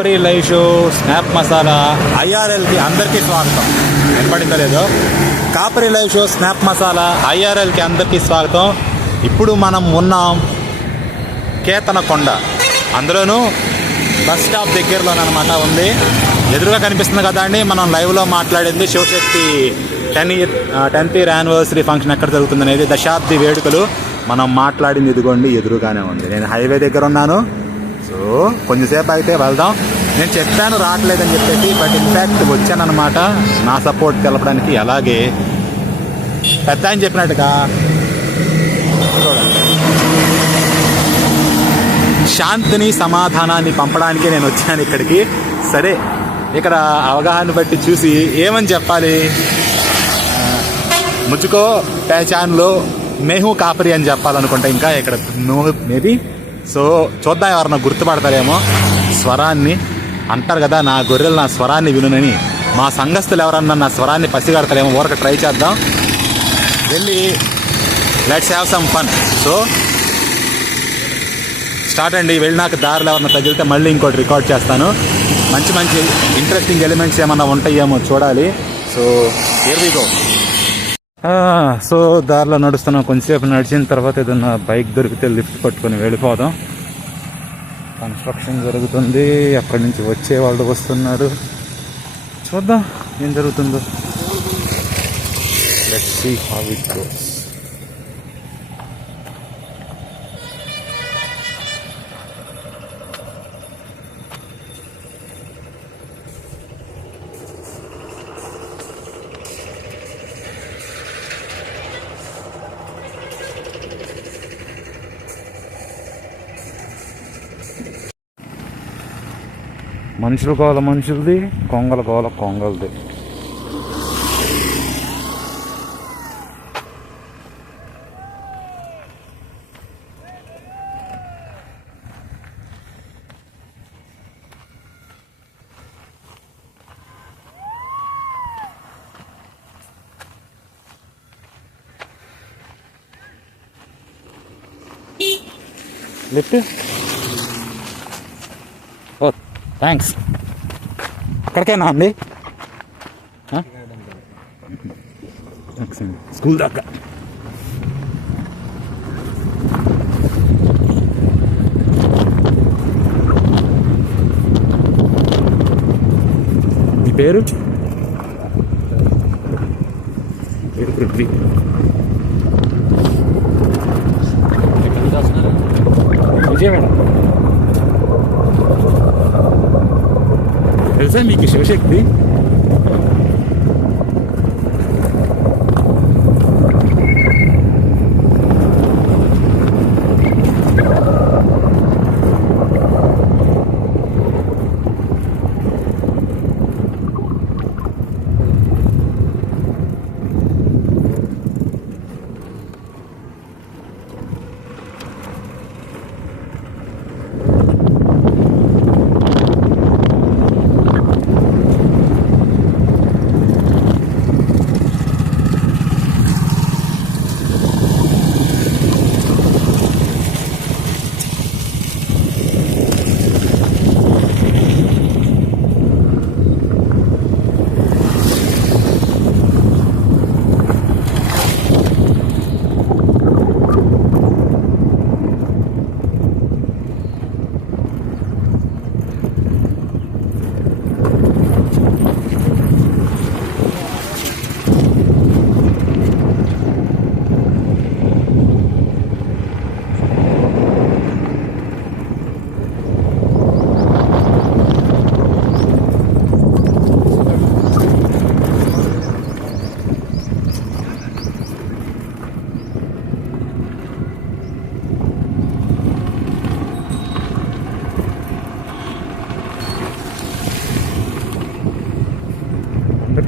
కాపరీ live show snap masala ఐఆర్ఎల్కి అందరికీ స్వాగతం. వినపడిందో లేదో, కాపరీ లైవ్ షో స్నాప్ మసాలా ఐఆర్ఎల్కి అందరికీ స్వాగతం. ఇప్పుడు మనం ఉన్నాం కేతనకొండ, అందులోనూ బస్ స్టాప్ దగ్గరలోనమాట ఉంది. ఎదురుగా కనిపిస్తుంది కదా అండి మనం లైవ్లో మాట్లాడింది Shivashakti 10th year anniversary function ఎక్కడ జరుగుతుంది అనేది, దశాబ్ది వేడుకలు. మనం మాట్లాడింది ఇదిగోండి ఎదురుగానే ఉంది. నేను హైవే దగ్గర ఉన్నాను, సో కొంచెంసేపు అయితే వెళ్దాం. నేను చెప్పాను రావట్లేదని చెప్పేసి, బట్ ఇన్ఫ్యాక్ట్ వచ్చానమాట నా సపోర్ట్ తెలపడానికి. అలాగే పెద్ద ఆయన చెప్పినట్టుగా శాంతిని సమాధానాన్ని పంపడానికి నేను వచ్చాను ఇక్కడికి. సరే, ఇక్కడ అవగాహన బట్టి చూసి ఏమని చెప్పాలి, ముచ్చుకో పేచాన్లో మేహూ కాపరి అని చెప్పాలనుకుంటా. ఇంకా ఇక్కడ మేబీ సో చూద్దాం, ఎవరన్నా గుర్తుపడతారేమో. స్వరాన్ని అంటారు కదా, నా గొర్రెలు నా స్వరాన్ని వినునని. మా సంఘస్థులు ఎవరన్నా నా స్వరాన్ని పసిగడతారేమో, ఊరక ట్రై చేద్దాం. వెళ్ళి let's have some fun. So start అండి. వెళ్ళినాక దారిలో ఎవరన్నా తగిలితే మళ్ళీ ఇంకోటి రికార్డ్ చేస్తాను. మంచి మంచి ఇంట్రెస్టింగ్ ఎలిమెంట్స్ ఏమన్నా ఉంటాయేమో చూడాలి. So here we go. So దారిలో నడుస్తున్నాం. కొంచెంసేపు నడిచిన తర్వాత ఏదన్నా బైక్ దొరికితే లిఫ్ట్ పట్టుకొని వెళ్ళిపోదాం. కన్స్ట్రక్షన్ జరుగుతుంది, అక్కడి నుంచి వచ్చే వాళ్ళు వస్తున్నారు. చూద్దాం ఏం జరుగుతుందో. Let's see how it goes. మనుషుల గోల మనుషులది, కొంగల గోల కొంగలది. లిఫ్ట్, ఓ థ్యాంక్స్. అక్కడికేనా అండి? స్కూల్ దాకా. మీ పేరు? పృథ్వీ. విజయవాడ. తెలుసా మీకు శివశక్తి?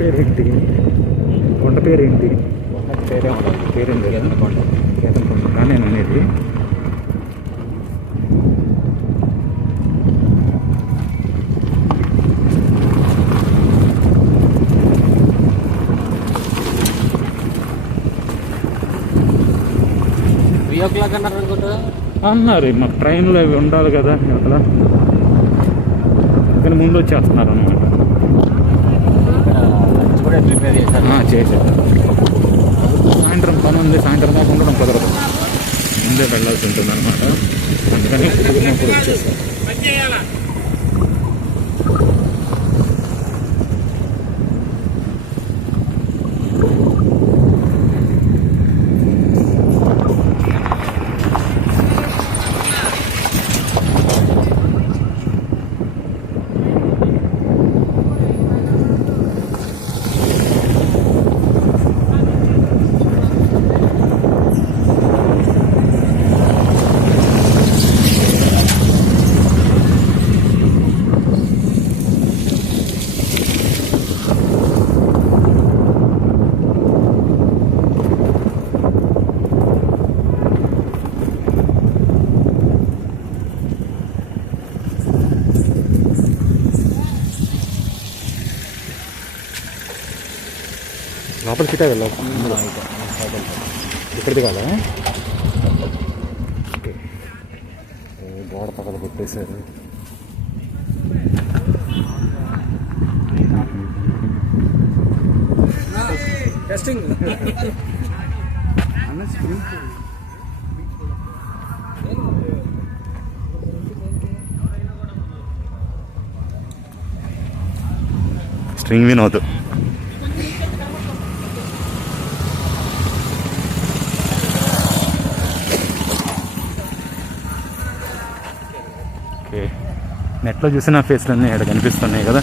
పేరేంటి? కొండ పేరేంటి? పేరేం లేదు, కేతనకొండ కానీ అనేది. అన్నారు మాకు ట్రైన్లో అవి ఉండాలి కదా అక్కడ. మంది ముందు వచ్చేస్తున్నారు అనమాట. చేశారు. సాయంత్రం పని ఉంది, సాయంత్రం దాకా ఉండడం కుదరదు, ముందే వెళ్ళాల్సి ఉంటుంది అనమాట. అందుకని కుదిరినప్పుడు వచ్చేస్తాం. లోపల సీటే వెళ్ళాలి, ఇక్కడిది కాదా? గోడ పక్కన పెట్టేశారు. స్ట్రింగ్ వినోద్ నెట్లో చూసిన ఫేస్లన్నీ ఇక్కడ కనిపిస్తున్నాయి కదా.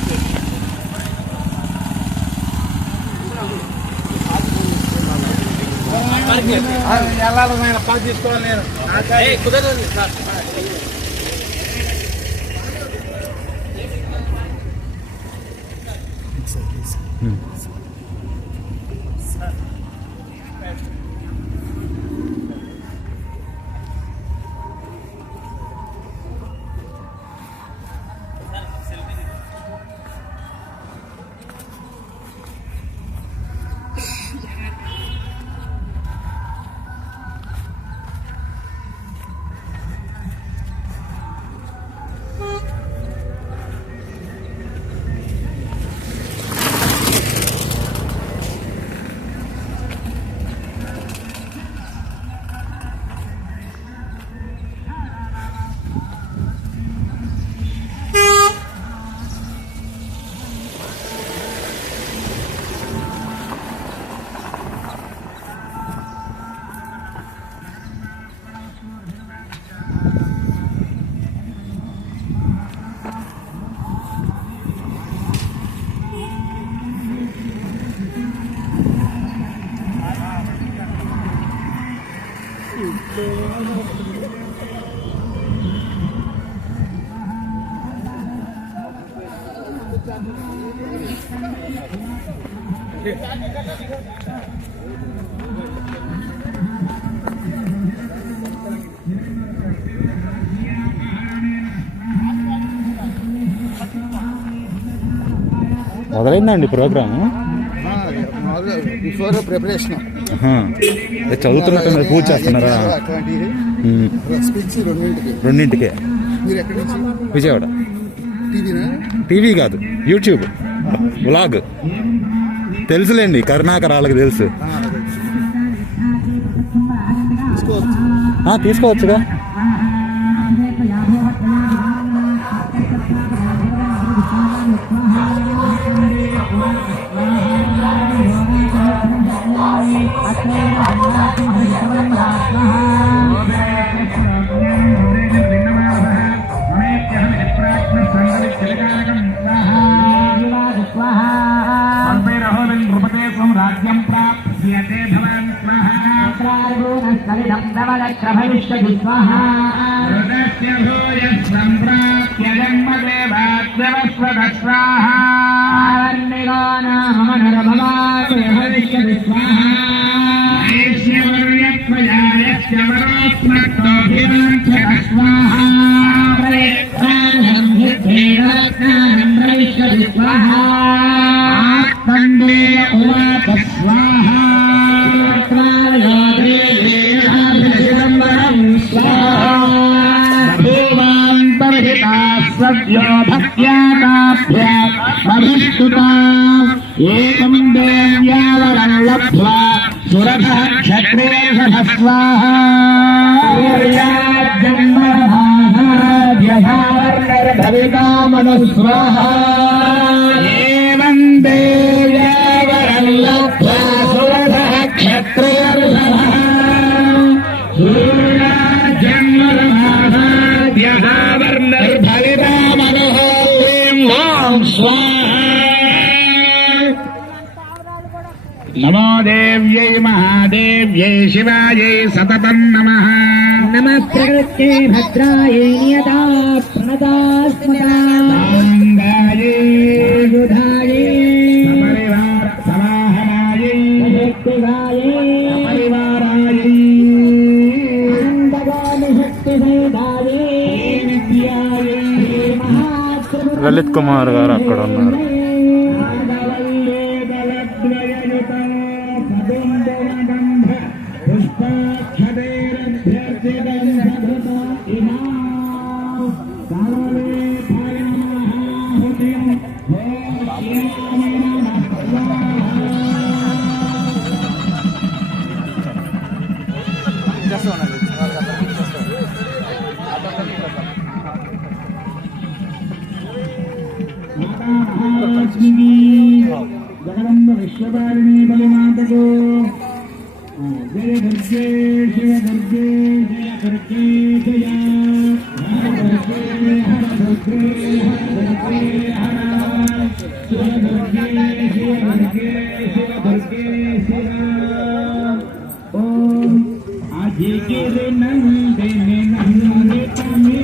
మొదలైందండి ప్రోగ్రాము. బిఫోర్ ప్రిపరేషన్ చదువుతున్నట్టు పూజ చేస్తున్నారా? రెండింటికే. విజయవాడ. టీవీ కాదు, యూట్యూబ్ వ్లాగ్. తెలుసులేండి, కరుణాకర్ వాళ్ళకి తెలుసు. తీసుకోవచ్చుగా. సద్య भक्त्याकाभ्यामभिष्टुता एकं देव्यावरं लब्ध्वा सुरतः क्षत्रियेषु स्वाहा जन्मभाषाभ्यभावर्णर्भविता मनुस्वाहा एवं देव्यावरं लब्ध्वा सुरतः क्षत्रियेषु जन्मभाषाभ्यभावर्णर्भविता मनुः स्वाहा नमो देव्यै महादेव्यै शिवायै सततं नमः नमः प्रकृत्यै भद्रायै नियता प्रणतास्मदाङ्गायै बुधायै सपरिवार समाहनायै शक्तिदायै परिवारायै आनन्दगामिशक्तिभेदायै विद्यायै महात्रिपुर లలిత్ కుమార్ గారు అక్కడ ఉన్నారు. जगदम्ब विश्वपालिनी बलिमातको जय दुर्गे शिव दुर्गे जय दुर्गे जय हर दुर्गे हर दुर्गे हर शिव दुर्गे शिव दुर्गे शिव दुर्गे शिव ओम आजी के नंदिनी नंदितमे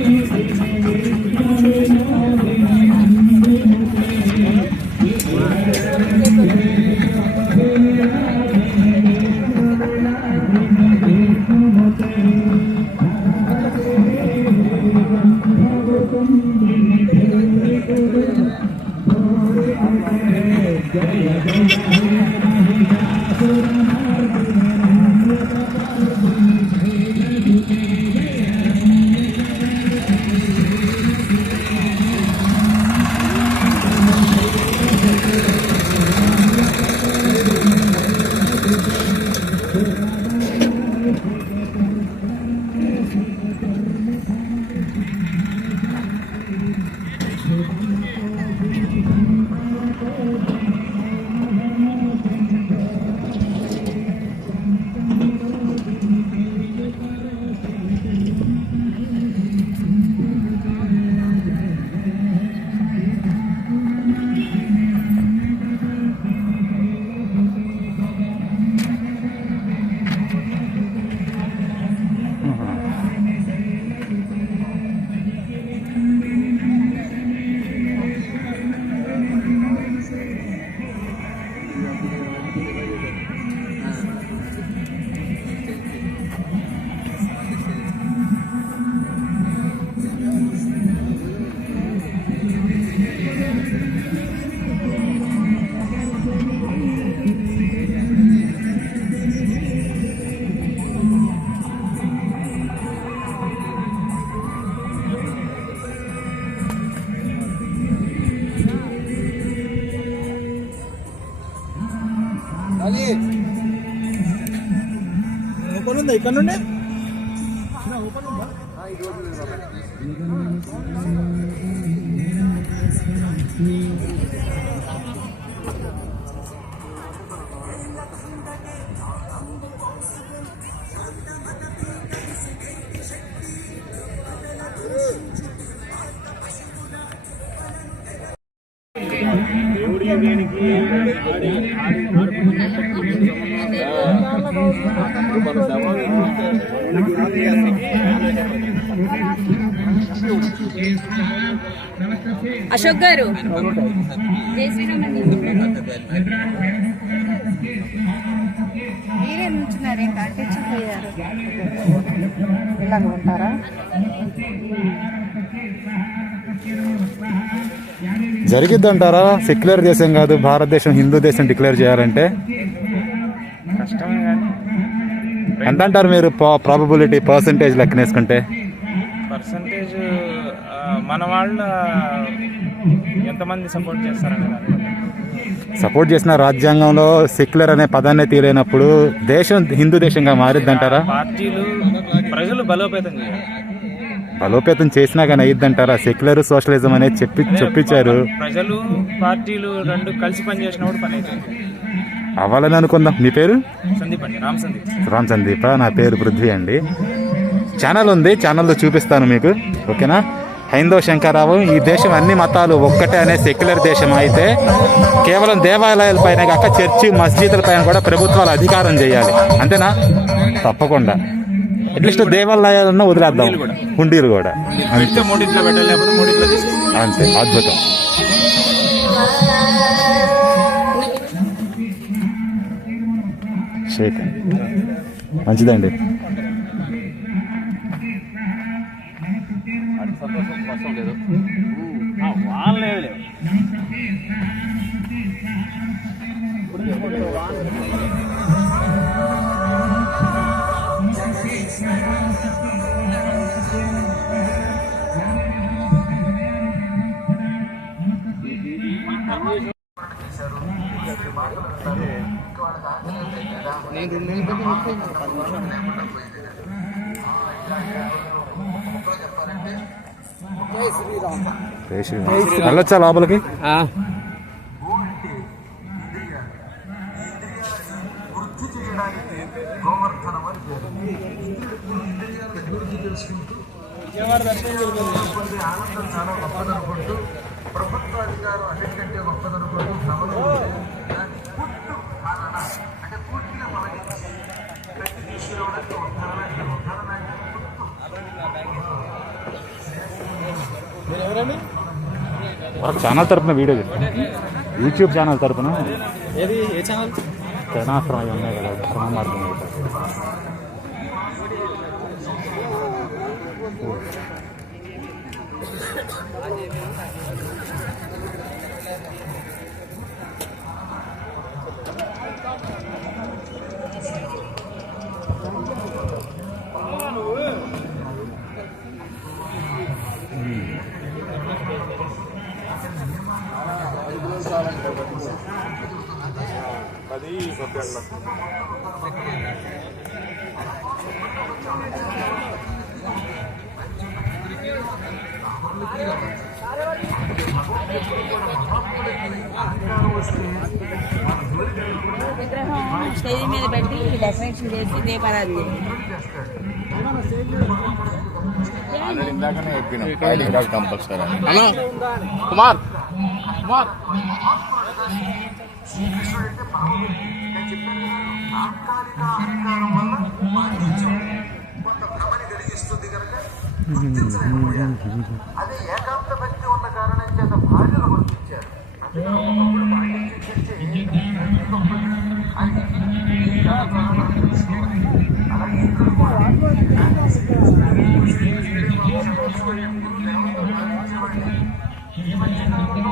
ఓపెన్ ఉందా ఇక్కడ నుండి? అశోక్ గారు జై శ్రీరామ్ అండి. మీరే నుంచున్నారే కట్టించిపోయారు ఇలాగ ఉంటారా? జరిగిద్దంటారా? సెక్యులర్ దేశం కాదు భారతదేశం, హిందూ దేశం డిక్లేర్ చేయాలంటే ఎంత అంటారు మీరు? ప్రాబబిలిటీ పర్సంటేజ్ లెక్కనేసుకుంటే పర్సంటేజ్ మన వాళ్ళ ఎంతమంది సపోర్ట్ చేస్తారని సపోర్ట్ చేసిన రాజ్యాంగంలో సెక్యులర్ అనే పదాన్ని తీరైనప్పుడు దేశం హిందూ దేశంగా మారిద్దంటారా? పార్టీలు ప్రజలు బలోపేతం చేయాలి. బలోపేతం చేసినా కానీ అయ్యిద్దంటారా? సెక్యులర్ సోషలిజం అనేది చెప్పించారు. ప్రజలు పార్టీలు రెండు కలిసి పనిచేసినప్పుడు పని అవుతుంది. అవ్వాలని అనుకుందాం. మీ పేరు? సందీప్ అండి, రామ్ సందీప. నా పేరు పృథ్వీ అండి. ఛానల్ ఉంది, ఛానల్లో చూపిస్తాను మీకు. ఓకేనా? హైందవ శంకరరావు. ఈ దేశం అన్ని మతాలు ఒక్కటే అనే సెక్యులర్ దేశం అయితే కేవలం దేవాలయాల పైన కాక చర్చి మస్జిదుల పైన కూడా ప్రభుత్వాలు అధికారం చేయాలి. అంతేనా? తప్పకుండా. అట్లీస్ట్ దేవాలయాలను వదిలేద్దాం, హుండీలు కూడా అంతే. అద్భుతం. మంచిదండి. వెళ్ళొచ్చా లోపలికి? ప్రభుత్వ అధికారం అన్నిటికంటే గొప్పదనుకుంటూ అంటే పూర్తిగా తొలగించి ప్రతి విషయంలో ఛానల్ తరపున వీడియో యూట్యూబ్ ఛానల్ తరపున ఏది ఏ ఛానల్? క్షణాశ్రమం అవి ఉన్నాయి కదా, క్రమ మార్గం అవుతాయి. విగ్రహం స్టేజ్ మీద పెట్టి డెకరేషన్ చేసి దీపారాధన కుమార్ కలిగిస్తుంది కనుక అదే ఏకాంత భక్తి ఉన్న కారణం చేత భార్యలు గుర్తించారు. ఈ మధ్యకాలంలో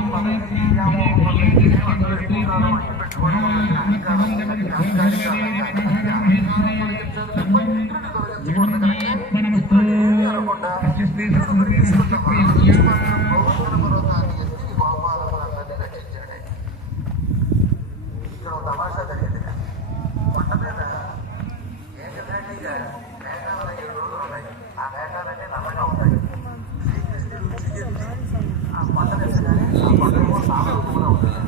తమాషా జరిగింది. కొండ మీద ఏకధాటిగా మేఘాలు 7 రోజులు ఉన్నాయి. ఆ మేఘాలన్నీ నల్లగా ఉంటాయి. శ్రీకృష్ణుడు చికెత్తి ఆ కొండ తెచ్చగానే ఆ కొండలో సామలు కూడా ఉంటాయి.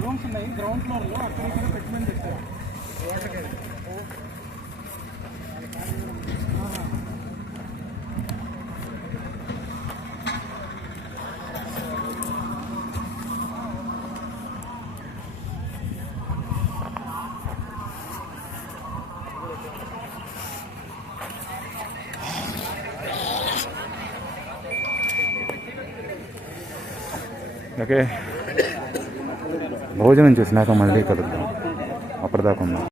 రూమ్స్ ఉన్నాయి గ్రౌండ్ ఫ్లోర్లో, అక్కడ ఇక్కడ పెట్టమని చెప్పారు. ఓకే, భోజనం చేసినాక మళ్ళీ కలుద్దాం. అప్పటిదాకా ఉందాం.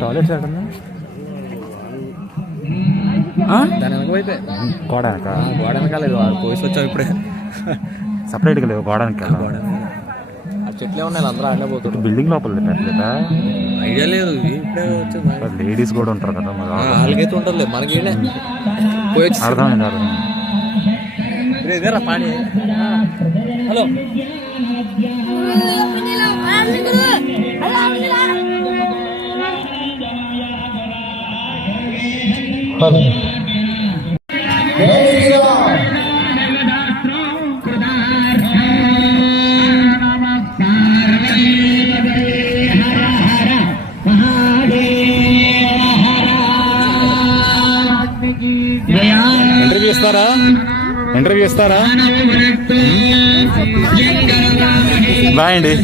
టాయిలెట్స్ ఎక్కడన్నా? దాని వెనక గోడ వెనక? గోడ వెనకాలేదు, పోసి వచ్చావు ఇప్పుడే. సపరేట్గా లేవు గోడ వెనక? ఆ చెట్లే ఉన్నాయి, అందరూ ఆడనే పోతుంటారు. బిల్డింగ్ లోపల పెట్టలేదా? ఐడియా లేదు, ఇప్పుడే వచ్చింది. లేడీస్ కూడా ఉంటారు కదా మరి. వాళ్ళకైతే ఉంటుంది, మనకి పోయి అర్థమైంది అర్థమైంది. ఇదేరా పాణి. హలో ఇంటర్వ్యూ ఇస్తారా? బాయ్ అండి.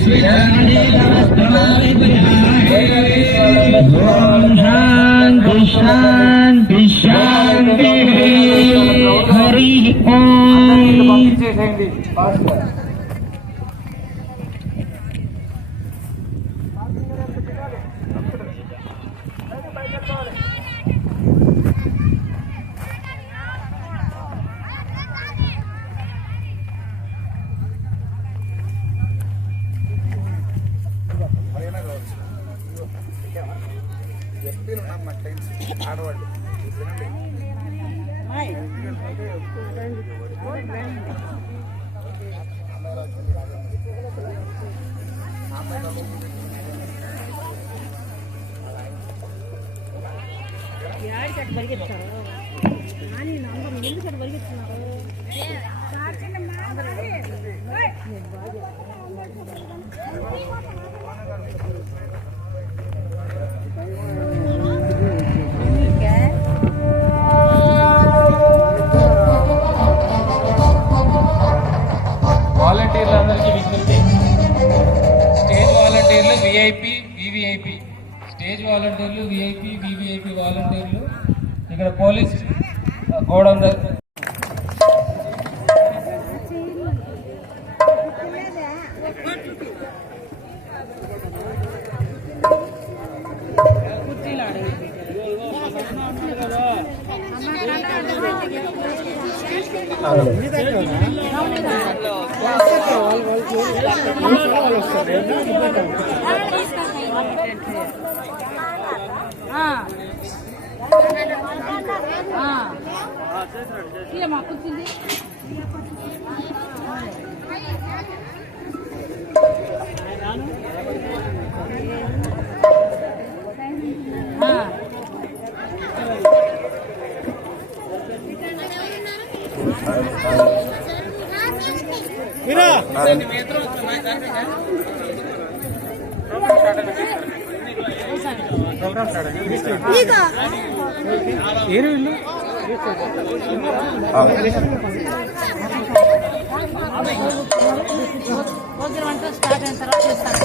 వాలంటీర్లందరికీ విజ్ఞప్తి. స్టేజ్ వాలంటీర్లు విఐపి, వివిఐపి. స్టేజ్ వాలంటీర్లు విఐపి, వివిఐపి వాలంటీర్లు ఇక్కడ పోలీస్ గోడౌన్ దగ్గర స్టార్ట్ అయిన తర్వాత చేస్తాను.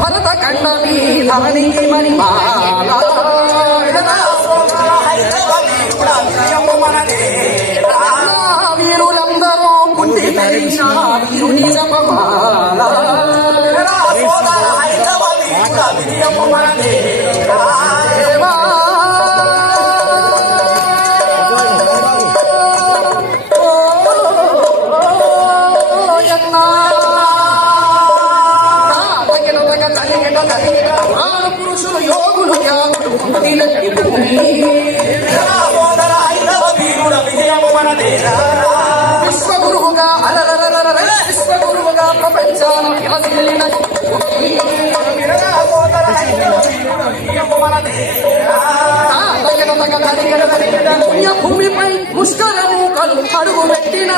భరత ఖండమీ ధరణికి మణిమాల వీరులందరూ పుట్టి పెరిగిన వీరుని జపమాల పురుషులు యోగులు త్యాగులు విశ్వగురువుగా విశ్వగురువుగా ప్రపంచాన భూమిపై ముష్కరము కలు అడుగు పెట్టిన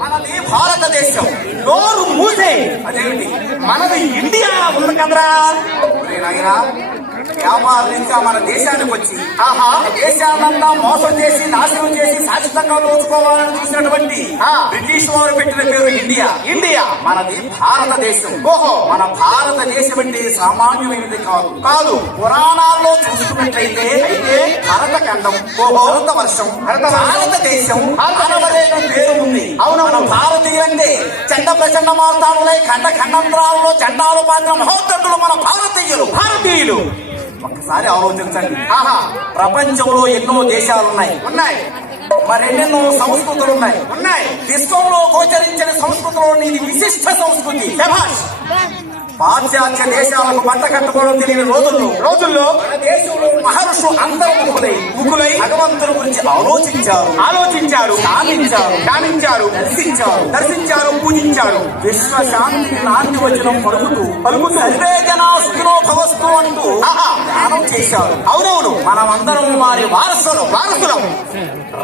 మనది భారతదేశం నోరు మూసే అదేంటి మనది ఇండియా ఉంది కదరా వ్యాపారులుగా మన దేశానికి వచ్చి దేశాన్నంతా మోసం చేసి నాశనం చేసి శాశ్వతంగా దోచుకోవాలని చూసినటువంటి బ్రిటిష్ వారు పెట్టిన పేరు ఇండియా. ఇండియా మనది భారతదేశం. ఓహో, మన భారతదేశం అంటే సామాన్యమైనది కాదు కాదు పురాణాల్లో చూసుకున్నట్లయితే భరతఖండం, భరత వర్షం, భారతదేశం అనవలేని పేరు ఉంది. అవును, మన భారతీయులంటే చండ ప్రచండ మార్తాడులై ఖండ ఖండంతరాల్లో చండాలు పాత్ర మహోత్తరులు మన భారతీయులు. ఒక్కసారి ఆలోచించండి. ప్రపంచంలో ఎన్నో దేశాలు ఉన్నాయి మరెన్నెన్నో సంస్కృతులు ఉన్నాయి. విశ్వంలో గోచరించిన సంస్కృతిలోని ఇది విశిష్ట సంస్కృతి. పాశ్చాత్య దేశాలకు బట్ట కట్టుకోవడం తెలియని రోజుల్లో మన దేశంలో మహర్షులు అందరూ ముకులై భగవంతుని గురించి ఆలోచించారు, ధ్యానించారు, దర్శించారు, పూజించారు. విశ్వశాంతిని నాంది వచనం పలుకుతూ సర్వే జనా సుఖినో భవస్తు అంటూ ధ్యానం చేశారు. అవునవును, మనమందరం వారి వారసులం.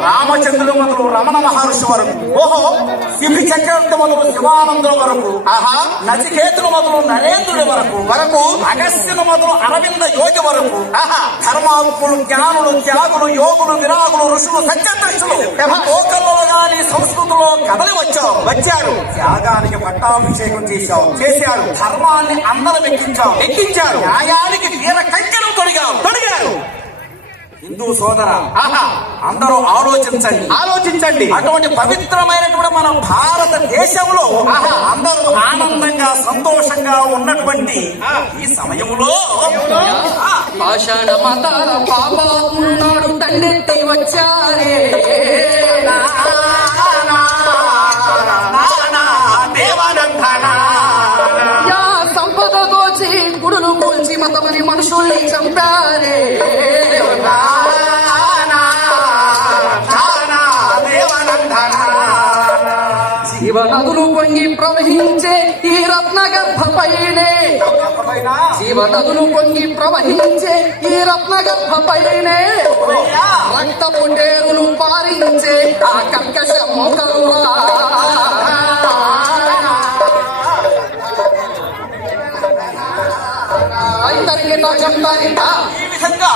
రామచంద్రుడు మొదలు రమణ మహర్షి వరకు, శిబి చక్రవర్తి మొదలు శివానందుల వరకు, నచికేతుడు మొదలు నరేంద్రుడి వరకు, అగస్త్యుడు మొదలు అరవింద యోగి వరకు, ధర్మాత్ములు, జ్ఞానులు, త్యాగులు, యోగులు, విరాగులు, ఋషులు, సత్యదృష్టులు లోకల్లో గాని సంస్కృతిలో కదలి వచ్చారు. త్యాగానికి పట్టాభిషేకం చేశారు. ధర్మాన్ని అందరం ఎక్కించారు. న్యాయానికి తీర కంకణం తొడిగారు. హిందూ సోదర, అందరూ ఆలోచించండి. అటువంటి పవిత్రమైనటువంటి మన భారతదేశంలో అందరూ ఆనందంగా సంతోషంగా ఉన్నటువంటి ఈ సమయంలో పాషాణ మతాల పాపాడు తండెత్తి వచ్చారే సంపద దోచి గుడులు కూల్చి మతమని మనుషుల్ని చంపారే. జీవనదులు పొంగి ప్రవహించే ఈ రత్నగర్భపైనే రత్నగర్భపైనే రక్తపు డేరులు పారించే ఆ కర్కశ మోకలురా. ఈ విధంగా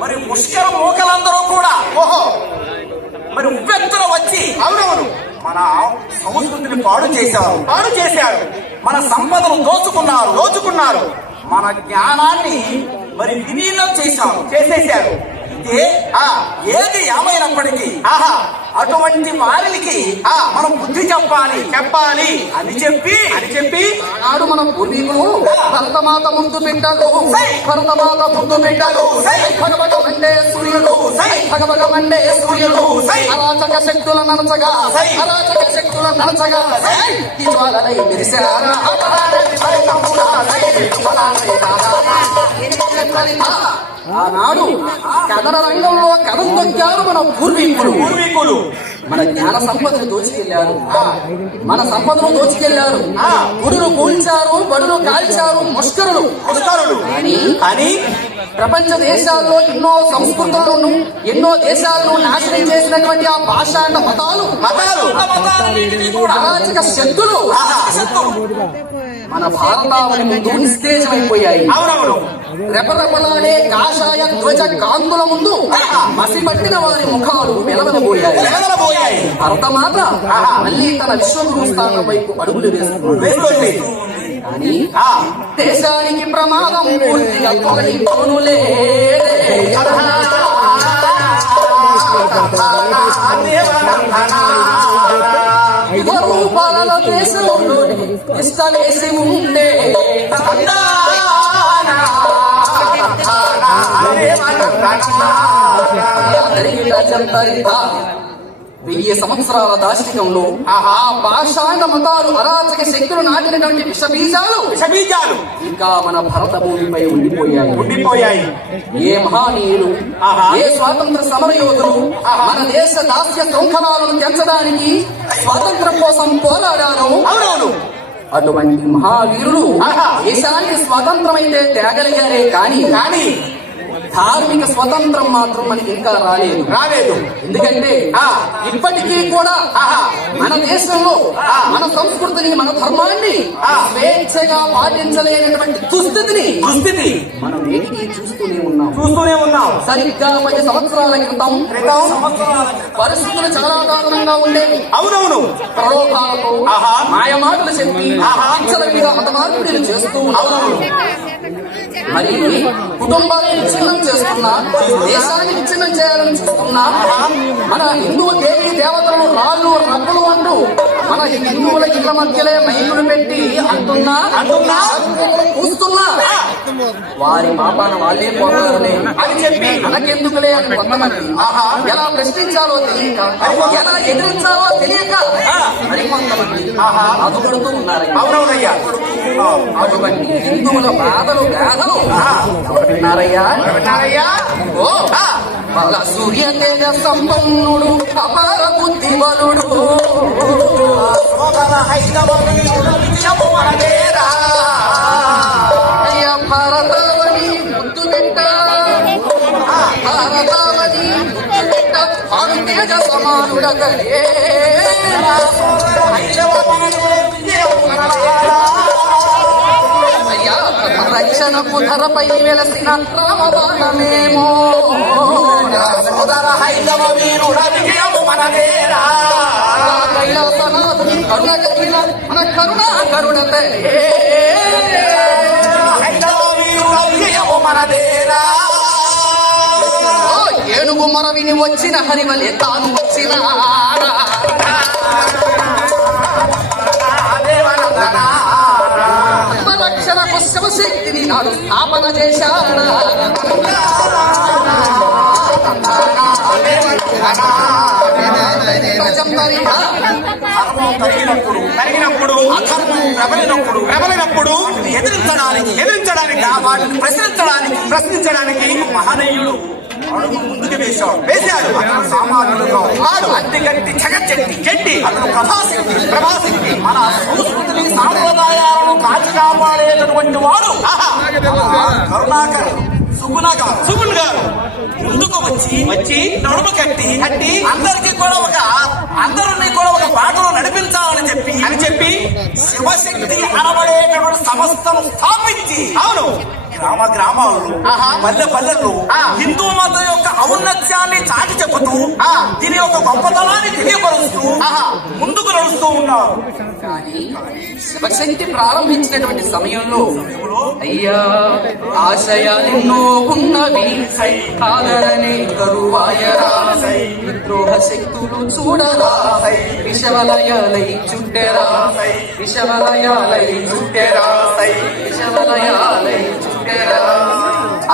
మరి ముష్కర మోకలందరూ కూడా మరి ఉవ్వెత్తున వచ్చి మన సంస్కృతిని పాడు చేశారు. మన సంపదను దోచుకున్నారు. మన జ్ఞానాన్ని మరి విలీనం చేసేశారు. ఏది ఏమైనప్పటికీ అటువంటి వారికి మనం బుద్ధి చెప్పాలి అని చెప్పి నాడు మనం పూర్వీకులు భరతమాత ముందు బిడ్డలు భగభగమండే సూర్యుడు అరాచక శక్తుల నడచగా జ్వాలలై మెరిశారా. ఆనాడు కథన రంగంలో కథం తొక్కారు మన పూర్వీకులు. మన జ్ఞాన సంపదను దోచుకెళ్లారు. గుడులు కూల్చారు, బడులు కాల్చారు, ముష్కరులు అని ప్రపంచ దేశాల్లో ఎన్నో సంస్కృతులను, ఎన్నో దేశాలను నాశనం చేసినటువంటి ఆ పాషాండ మతాలు, అరాచక శక్తులు మన భారతావని ముందు నిస్తేజమైపోయాయి. రెపరెపలాడే కాషాయ ధ్వజ కాంతుల ముందు మసిపట్టిన వారి ముఖాలు వెలవెలబోయాయి. భరతమాత మళ్ళీ తన విశ్వగురు స్థానం వైపు అడుగులు వేస్తుంది. కానీ దేశానికి ప్రమాదం పూర్తిగా తొలగిపోనులే. రూపాల దేశంలో ఇష్టవేసి ఉండే వెయ్యి సంవత్సరాల దాష్టికంలో పాషాణ మతాలు అరాచక శక్తులు నాటినటువంటి విషబీజాలు ఇంకా మన భరత భూమిపై ఉండిపోయాయి. ఏ మహానీయులు, ఏ స్వాతంత్ర సమరయోధులు మన దేశ దాస్య శృంఖలాలను తెంచడానికి స్వాతంత్రం కోసం పోరాడారు. అటువంటి మహావీరులు దేశానికి స్వాతంత్రమైతే తేగలిగారే కానీ ధార్మిక స్వతంత్రం మాత్రం మనకి ఇంకా రాలేదు. ఎందుకంటే ఇప్పటికీ కూడా మన దేశంలో మన సంస్కృతిని, మన ధర్మాన్ని స్వేచ్ఛగా పాటించలేనటువంటి దుస్థితి మనం నేటికి చూస్తూనే ఉన్నాం. సరిగ్గా 10 సంవత్సరాల క్రితం పరిస్థితులు చాలా దారుణంగా ఉండేవి. అవునవును. ప్రలోభాలతో మాయమాటలు చెప్పి విచ్చలవిడిగా మత మార్పిడిలు చేస్తూ మరి కుటుంబాన్ని విచ్ఛిన్నం చేస్తున్నా, దేశాన్ని విచ్ఛిన్నం చేయాలని చూస్తున్నా, మన హిందూ దేవీ దేవతలను రాళ్ళు రబ్బులు అంటూ మన హిందువుల ఇళ్ల మధ్యలే మైకులు పెట్టి అంటున్నా కూస్తున్నా వారి పాపాన వాళ్ళే పోతారని అని చెప్పి మనకెందుకులే అని కొంతమంది ఎలా ప్రశ్నించాలో తెలియక, ఎలా ఎదిరించాలో తెలియక మరి కొంతమంది అదుపడుతూ ఉన్నారు. అవునవునయ్యా. అటువంటి హిందువుల బాధలు వ్యాధులు విన్నారయ్యా. బల సూర్య తేజ సంపన్నుడు అపార బుద్ధి బలుడు భారతావని ముద్దు బిడ్డ, భారతావని ముద్దు బిడ్డ భాను తేజ సమానుడగలే. రక్షణకు ధరపై వెలసిన రామబాణమేమో కైలాసనాథుని కరుణ కలిగిన మన కరుణాకరుణతే ఏనుగు మరవిని వచ్చిన హరివలే తాను వచ్చిన రక్షణకు శివశక్తిని నాడు స్థాపన చేశాడు. కలిగినప్పుడు ప్రబలినప్పుడు ఎదిరించడానికి వాటిని ప్రశ్నించడానికి మహనీయుడు అడుగు ముందుకు వేశాడు. వాడు అద్దెగట్టి చెట్టి అతను ప్రభాశక్తి మన సంస్కృతిని సాంప్రదాయాలను కాచి కాపాడేటటువంటి వాడు కరుణాకర్ సుగుణ్ గారు ముందుకు వచ్చి నడుము కట్టి అందరినీ కూడా ఒక బాటలో నడిపించాలని చెప్పి శివశక్తి అనబడేటటువంటి సంస్థను స్థాపించి గ్రామాల్లో పల్లెల్లో హిందూ మతం యొక్క ఔన్నత్యాన్ని చాటి చెబుతూ దీని యొక్క గొప్పతనాన్ని తెలియపరుస్తూ ముందుకు నడుస్తూ ఉన్నారు. శివశక్తి ప్రారంభించినటువంటి సమయంలో అయ్యా ఆశయాలెన్నో ఉన్నవి ఆదరణే కరువాయరా, విద్రోహ శక్తులు చూడరా, విషవలయాలై చుట్టెరా,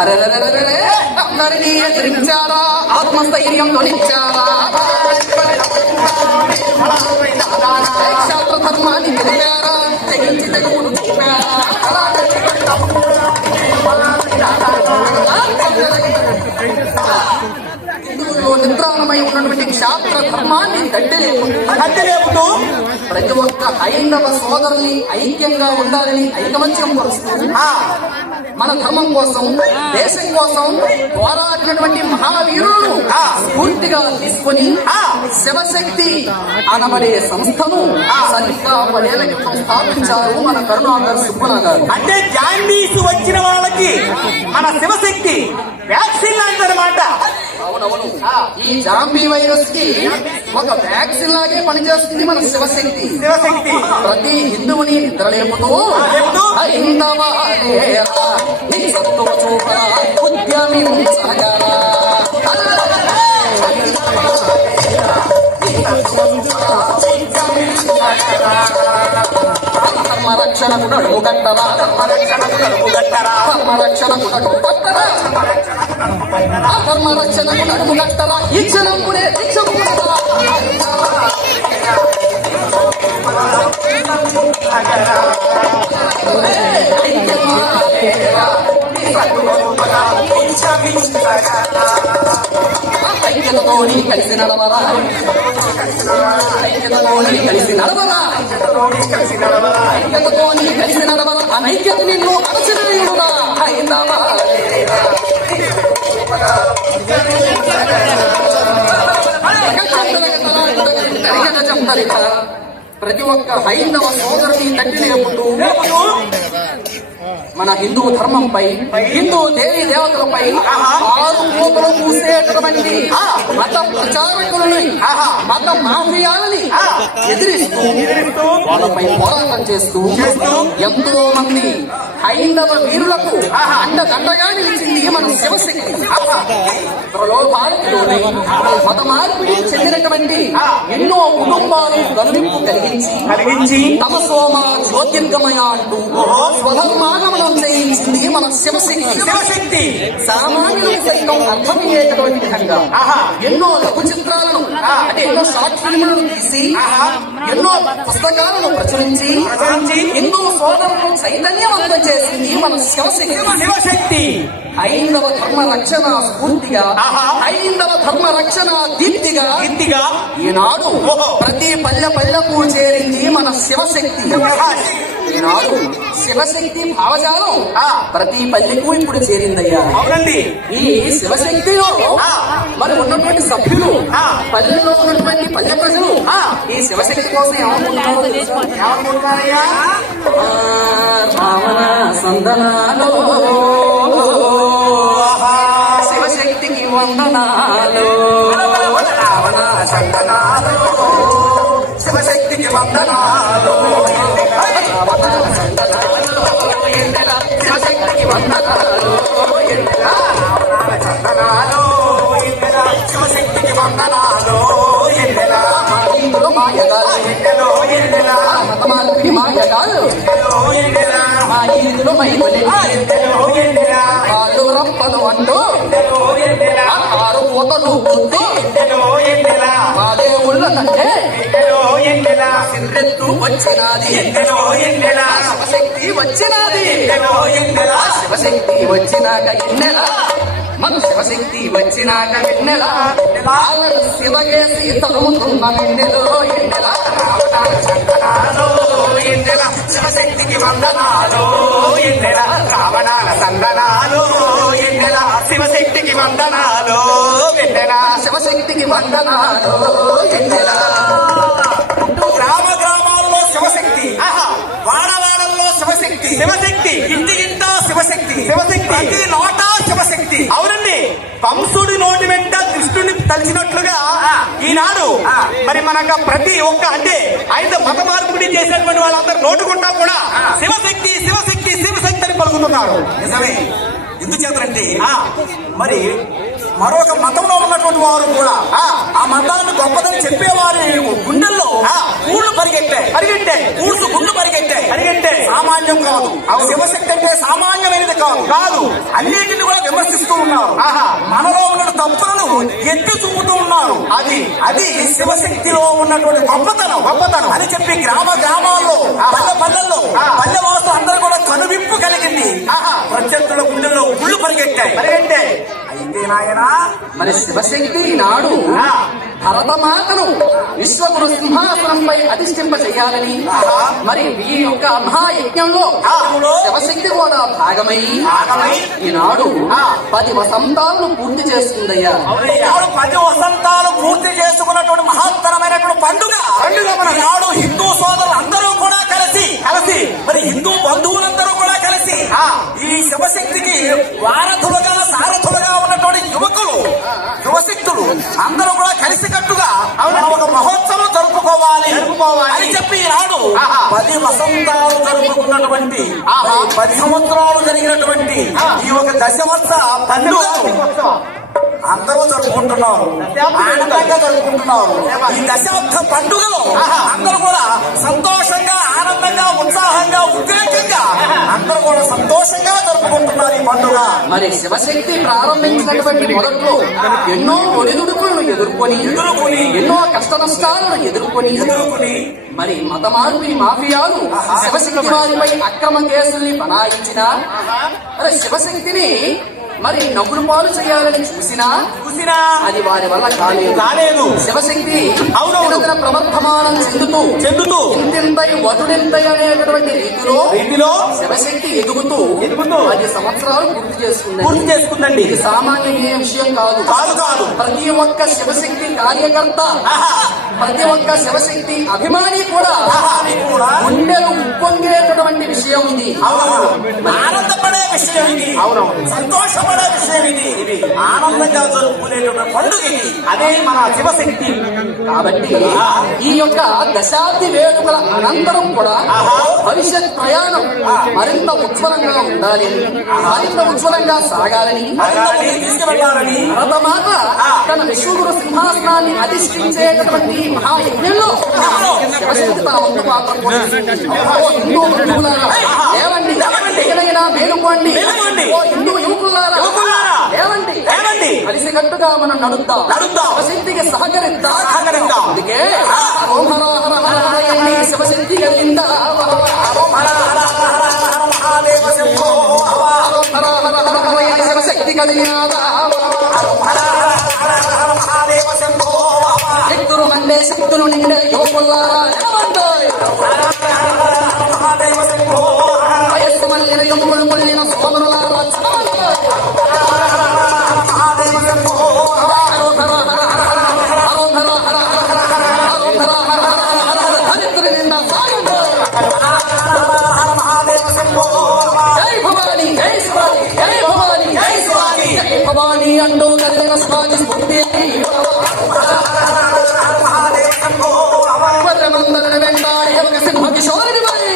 అరెరెరెరెరే అందరినీ ఎదిరించారా, ఆత్మస్థైర్యంతో నిచ్చారా, క్షాత్ర ధర్మాన్ని తెలిపారా, తెగించి తెగులు చూపారా, హిందువుల్లో నిద్రాణమై ఉన్నటువంటి క్షాత్ర ధర్మాన్ని గడ్డలేపుతూ ప్రతి ఒక్క హైందవ సోదరుని ఐక్యంగా ఉండాలని ఐకమత్యం పరుస్తూ మన ధర్మం కోసం దేశం కోసం పోరాడినటువంటి మహావీరులను పూర్తిగా తీసుకొని శివశక్తి అనబడే సంస్థను సరిగ్గా 10 ఏళ్ల క్రితం స్థాపించారు మన కరుణాకర్ సుబ్బన గారు. అంటే జాండీస్ వచ్చిన వాళ్ళకి మన శివశక్తి వ్యాక్సిన్ లాంటిదన్నమాట. అవునవును, ఈ జాంబీ వైరస్ కి ఒక వ్యాక్సిన్ లాగే పనిచేస్తుంది మన శివశక్తి. శివశక్తి ప్రతి హిందువుని నిద్రలేపుతూ హైందవాలేరా, నీ సత్తువ చూపరా, ఉద్యమించగరా. ధర్మ రక్షణకు నడుము కట్టరా, ధర్మ రక్షణకు నడుము కట్టరా, ధర్మ రక్షణకు నడుము కట్టరా, ధర్మ రక్షణకు నడుము కట్టరా, ఈ క్షణమునే దీక్ష పూనరా. ఐక్యతతోని కలిసి నడవరా, ఐక్యతతోని కలిసి నడవరా, ఐక్యతతోని కలిసి నడవరా, అనైక్యత నిన్ను అరచివేయుడురా. ప్రతి ఒక్క హైందవ సోదరుని తట్టి లేపుతూ మన హిందూ ధర్మంపై, హిందూ దేవీ దేవతలపై ఆరు మూతలు పూసేటటువంటి మత ప్రచారకులని, మత మాఫియాలని ఎదిరిస్తూ వాళ్ళపై పోరాటం చేస్తూ ఎంతో మంది హైందవ వీరులకు అండదండగా నిలిచింది మన శివశక్తి. ప్రలోభాలలోనే మత మార్పిడి చెందినటువంటి ఎన్నో కుటుంబాలు కనువిప్పు కలిగించి తమ సోమ జ్యోతిర్గమయ అంటూ స్వధర్మాగమనం చేయించింది మన శివశక్తి. శివశక్తి సామాన్యులకు సైతం అర్థమయ్యేటటువంటి విధంగా ఎన్నో లఘు చిత్రాలను, అంటే ఎన్నో షార్ట్ ఫిల్మ్లను తీసి ఎన్నో పుస్తకాలను ప్రచురించి హిందూ సోదరులను చైతన్యవంతం చేసింది మన శివశక్తి. శివశక్తి హైందవ ధర్మ రక్షణ స్ఫూర్తిగా, హైందవ ధర్మ రక్షణ దీప్తిగా ఈనాడు ప్రతి పల్లెకు చేరింది మన శివశక్తి. ఈనాడు శివశక్తి భావజాలం ప్రతి పల్లెకు ఇప్పుడు చేరిందయ్యా. అవునండి. ఈ శివశక్తిలో మరి ఉన్నటువంటి సభ్యులు, పల్లెలో ఉన్నటువంటి పల్లె ప్రజలు ఈ శివశక్తి కోసం ఏమనుకుంటున్నారయ్యా? రావణ సందనాలో శివశక్తికి వందనాలు, రావణ సందనాలు శివశక్తికి వందనాలు, రావణ సందనాలు శివశక్తికి వందనాలు, రావణ సందనాలు శివశక్తికి వందనాలు. మాయగాలు, మత మార్పిడి మాయగాలు, మా ఈదులు మైదులే కాళ్ళు రప్పలు అంటూ ఆరు పూతలు పుట్టు మా దేవుళ్ళ కంటే సిర్రెత్తు వచ్చినది, శివశక్తి వచ్చినది, శివశక్తి వచ్చినాక ఎన్నెల, మన శివశక్తి వచ్చినాక ఎన్నెల శివకేసి తలుముతున్న ఎన్నెలో ఎన్నెల. శివశక్తికి వందనాలు ఎన్నెల, రావణాల సందనాలు ఎన్నెల, శివశక్తికి వందనాలు ఎన్నెల, శివశక్తికి వందనాలు ఎన్నెల. గ్రామ గ్రామాల్లో శివశక్తి, వాడవాడల్లో శివశక్తి, శివశక్తి ఇంటింట శివశక్తి, శివశక్తి ప్రతి నోట శివశక్తి. అవునండి, కంసుడి నోటి వెంట కృష్ణుని తలిచినట్లుగా ఈనాడు మరి మనకు ప్రతి ఒక్క, అంటే ఆయన మత మార్పిడి చేసినటువంటి వాళ్ళందరూ నోటుకుంటా కూడా శివశక్తి శివశక్తి శివశక్తి అని పలుకుతున్నారు. నిజమే. ఎందుచేతంటే మరి మరొక మతంలో ఉన్నటువంటి వారు కూడా ఆ మతాన్ని గొప్పదని చెప్పేవారి గుండెల్లో ఊళ్ళు పరిగెట్టాయి, ఊడ్సు గుండు పరిగెట్టాయి. సామాన్యం కాదు, శివశక్తి అంటే సామాన్యమైనది కాదు. అన్నిటిని కూడా విమర్శిస్తూ ఉన్నారు. మనలో ఉన్న తప్పులను ఎత్తి చూపుతూ ఉన్నారు. అది శివశక్తిలో ఉన్నటువంటి గొప్పతనం అని చెప్పి గ్రామ గ్రామాల్లో, పల్లెల్లో పల్లె వాసులు అందరూ కూడా కనువిప్పు కలిగింది. ప్రత్యర్థుల గుండెల్లో ఊళ్ళు పరిగెట్టాయి. అయితే నాయన మరి శివశక్తి నాడు భరత మతమాతను విశ్వగురు సింహాసనంపై అధిష్ఠింప చేయాలని మరి ఈ యొక్క మహాయజ్ఞంలో శివశక్తి కూడా భాగమై ఈనాడు 10 వసంతాలను పూర్తి చేస్తుందయ్యా. ఈనాడు 10 వసంతాలు పూర్తి చేసుకున్నటువంటి మహత్తరమైనటువంటి పండుగ ఈనాడు హిందూ సోదరులు అందరూ కూడా కలిసి మరి హిందూ బంధువులందరూ కూడా కలిసి ఈ శివశక్తికి వారధులుగా సారథులుగా ఉన్నటువంటి యువశక్తులు అందరూ కూడా కలిసికట్టుగా ఒక మహోత్సవం జరుపుకోవాలి అని చెప్పి ఈనాడు 10 వసంతాలు జరుపుకున్నటువంటి 10 సంవత్సరాలు జరిగినటువంటి ఈ ఒక దశవర్ష పండుగ అందరూ జరుపుకుంటున్నారు, ఆనందంగా జరుపుకుంటున్నారు. ఈ దశాబ్ద పండుగలో అందరూ కూడా సంతోషంగా, ఆనందంగా, ఉత్సాహంగా, ఉద్రేకంగా అందరూ కూడా సంతోషంగా జరుపుకుంటున్నారు ఈ పండుగ. మరి శివశక్తి ప్రారంభించినటువంటి మొదట్లో ఎన్నో ఒడిదుడుకులను ఎదుర్కొని ఎన్నో కష్ట నష్టాలను ఎదుర్కొని మరి మత మార్పిడి మాఫియాలు శివశక్తి వారిపై అక్రమ కేసుల్ని బనాయించిన మరి శివశక్తిని మరి నవ్వులు పాలు చేయాలని చూసినా అది వారి వల్ల కాలేదు. శివశక్తి దినదిన ప్రవర్ధమానం చెందుతూ ఇంతింతై వటుడింతై అనేటటువంటి రీతిలో శివశక్తి ఎదుగుతూ 10 సంవత్సరాలు పూర్తి చేసుకుందండి. ఇది సామాన్యమైన విషయం కాదు. ప్రతి ఒక్క శివశక్తి కార్యకర్త, ప్రతి ఒక్క శివశక్తి అభిమాని కూడా గుండెలు ఉప్పొంగేటటువంటి విషయం ఇది. ఆనందపడే విషయం ఇది, సంతోషపడే విషయం ఇది, ఆనందంగా జరుపుకునేటువంటి పండుగ ఇది. అదే మన శివశక్తి. కాబట్టి ఈ యొక్క దశాబ్ది వేడుకల అనంతరం కూడా భవిష్యత్ ప్రయాణం మరింత ఉజ్వలంగా ఉండాలి, మరింత ఉజ్వలంగా సాగాలని తీసుకువెళ్ళాలని భరతమాత తన విశ్వగురు సింహాసనాన్ని అధిష్ఠించేటటువంటి మహాయజ్ఞంలో శివశక్తి తన వంతు పాత్ర పోషిస్తుంది. ఓ హిందూ బంధువులారా లేవండి, ఎక్కడైనా మేలుకోండి. ఓ హిందూ యువకులారా లేవండి, కలిసికట్టుగా మనం నడుద్దాం, శివశక్తికి సహకరిద్దాం. అందుకే ఓం హర హర హర హర ఎన్ని శివశక్తి కలిగిందా, ఓం హర హర హర హర మహాదేవ శంభో, ఓం హర హర హర హర ఎన్ని శివశక్తి కలిగినాదా, శక్తులు మండే శక్తులు నిండే యువకులారా వయస్సు మళ్ళిన యువకులు మళ్ళిన సోదరులారా హరిత్రి నిండా సాగిందో. జై భవానీ, జై శివాని, జై భవానీ, జై శివాని, జై భవానీ అంటూ కలిగిన స్వామి స్ఫూర్తి వర్రమందరిని వెంటాడి ఒక సింహ కిశోరుని వారి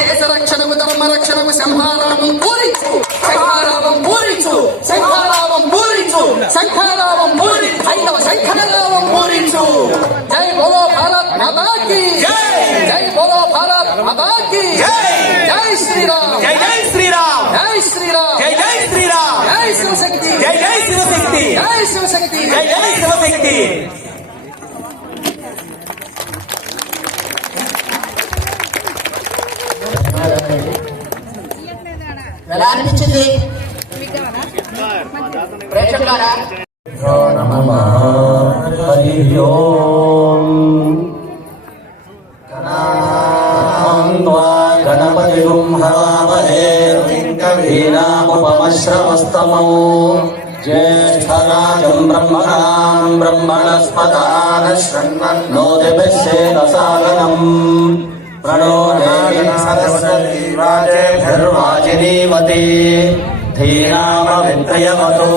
దేశ రక్షణకు ధర్మ రక్షణకు సంహారామం పూరించు, సంహారామం పూరించు, సంహారామం పూరించు, సంహారామం పూరి ఐదవ సంఖారామం పూరించు. జై బోలో భారత్ మాతాకి, జై బోలో భారత్ మాతాకి, జై శ్రీరామ్, జై శ్రీరామ్, జై శ్రీరామ్, జై శ్రీరామ్, జై శివశక్తి, జై శివశక్తి, జై శివశక్తి, జై శివశక్తి. ఎలా అనిపించింది ప్రేక్షకులారా? గణపతి వీణాముపమశ్రవస్తమౌ జ్యేష్ఠరాజం బ్రహ్మణాం బ్రహ్మణస్పదాన శృణ్వన్నోతిభిశ్చేదసాదనం ప్రణో దేవీ సరస్వతీ వాజేభిర్వాజినీవతి ధీనామవిద్యమతో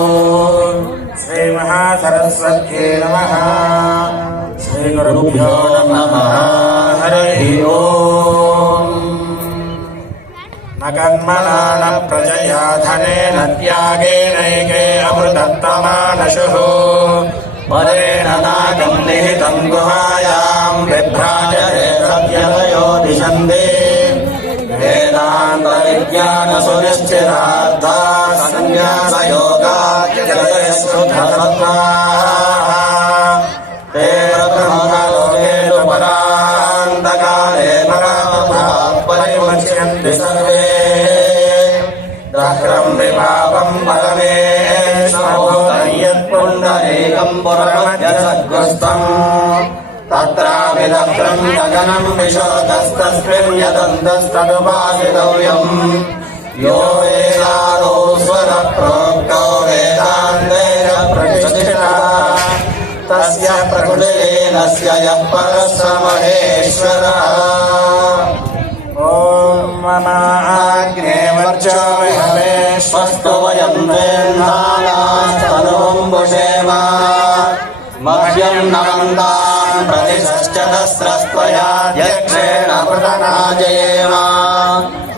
శ్రీ మహాసరస్వత్యై నమః. శ్రీ గురుభ్యో నమః. హరి ఓం. న కర్మణా న ప్రజయా ధనేన త్యాగేనైకే అమృతత్వమానశుః పరేణ నాగం నిహితం గుహాయాం విభ్రాజతే సత్యదయో దిశందే వేదాంత విజ్ఞాన సునిశ్చితార్థా సన్యాసయోగాద్యయస్సు ధర్మత్వాః తే బ్రహ్మలోకేషు పరాంతకాలే పరాపరాః పరిముచ్యంతి సర్వే దహ్రం విపాపం పరమేశ్వరో यत्पुण्डरीकं पुरमध्य सद्गुस्तम् तत्राभिदग्रं गगनं विशोदस्तस्मिन् यदन्तस्तदुपासितव्यम् यो वेदादौ स्वरप्रोक्तो वेदान्तेन प्रतिष्ठितः तस्य प्रकृतिलीनस्य यः परः स महेश्वरः ॐ ममाग्ने वर्चो विहवे स्वस्तु वयं वेन्धानास्तनुवम्बुषेम मह्यं नमन्तां प्रतिशश्चतस्रस्त्वया यक्षेण पृतनाजयेम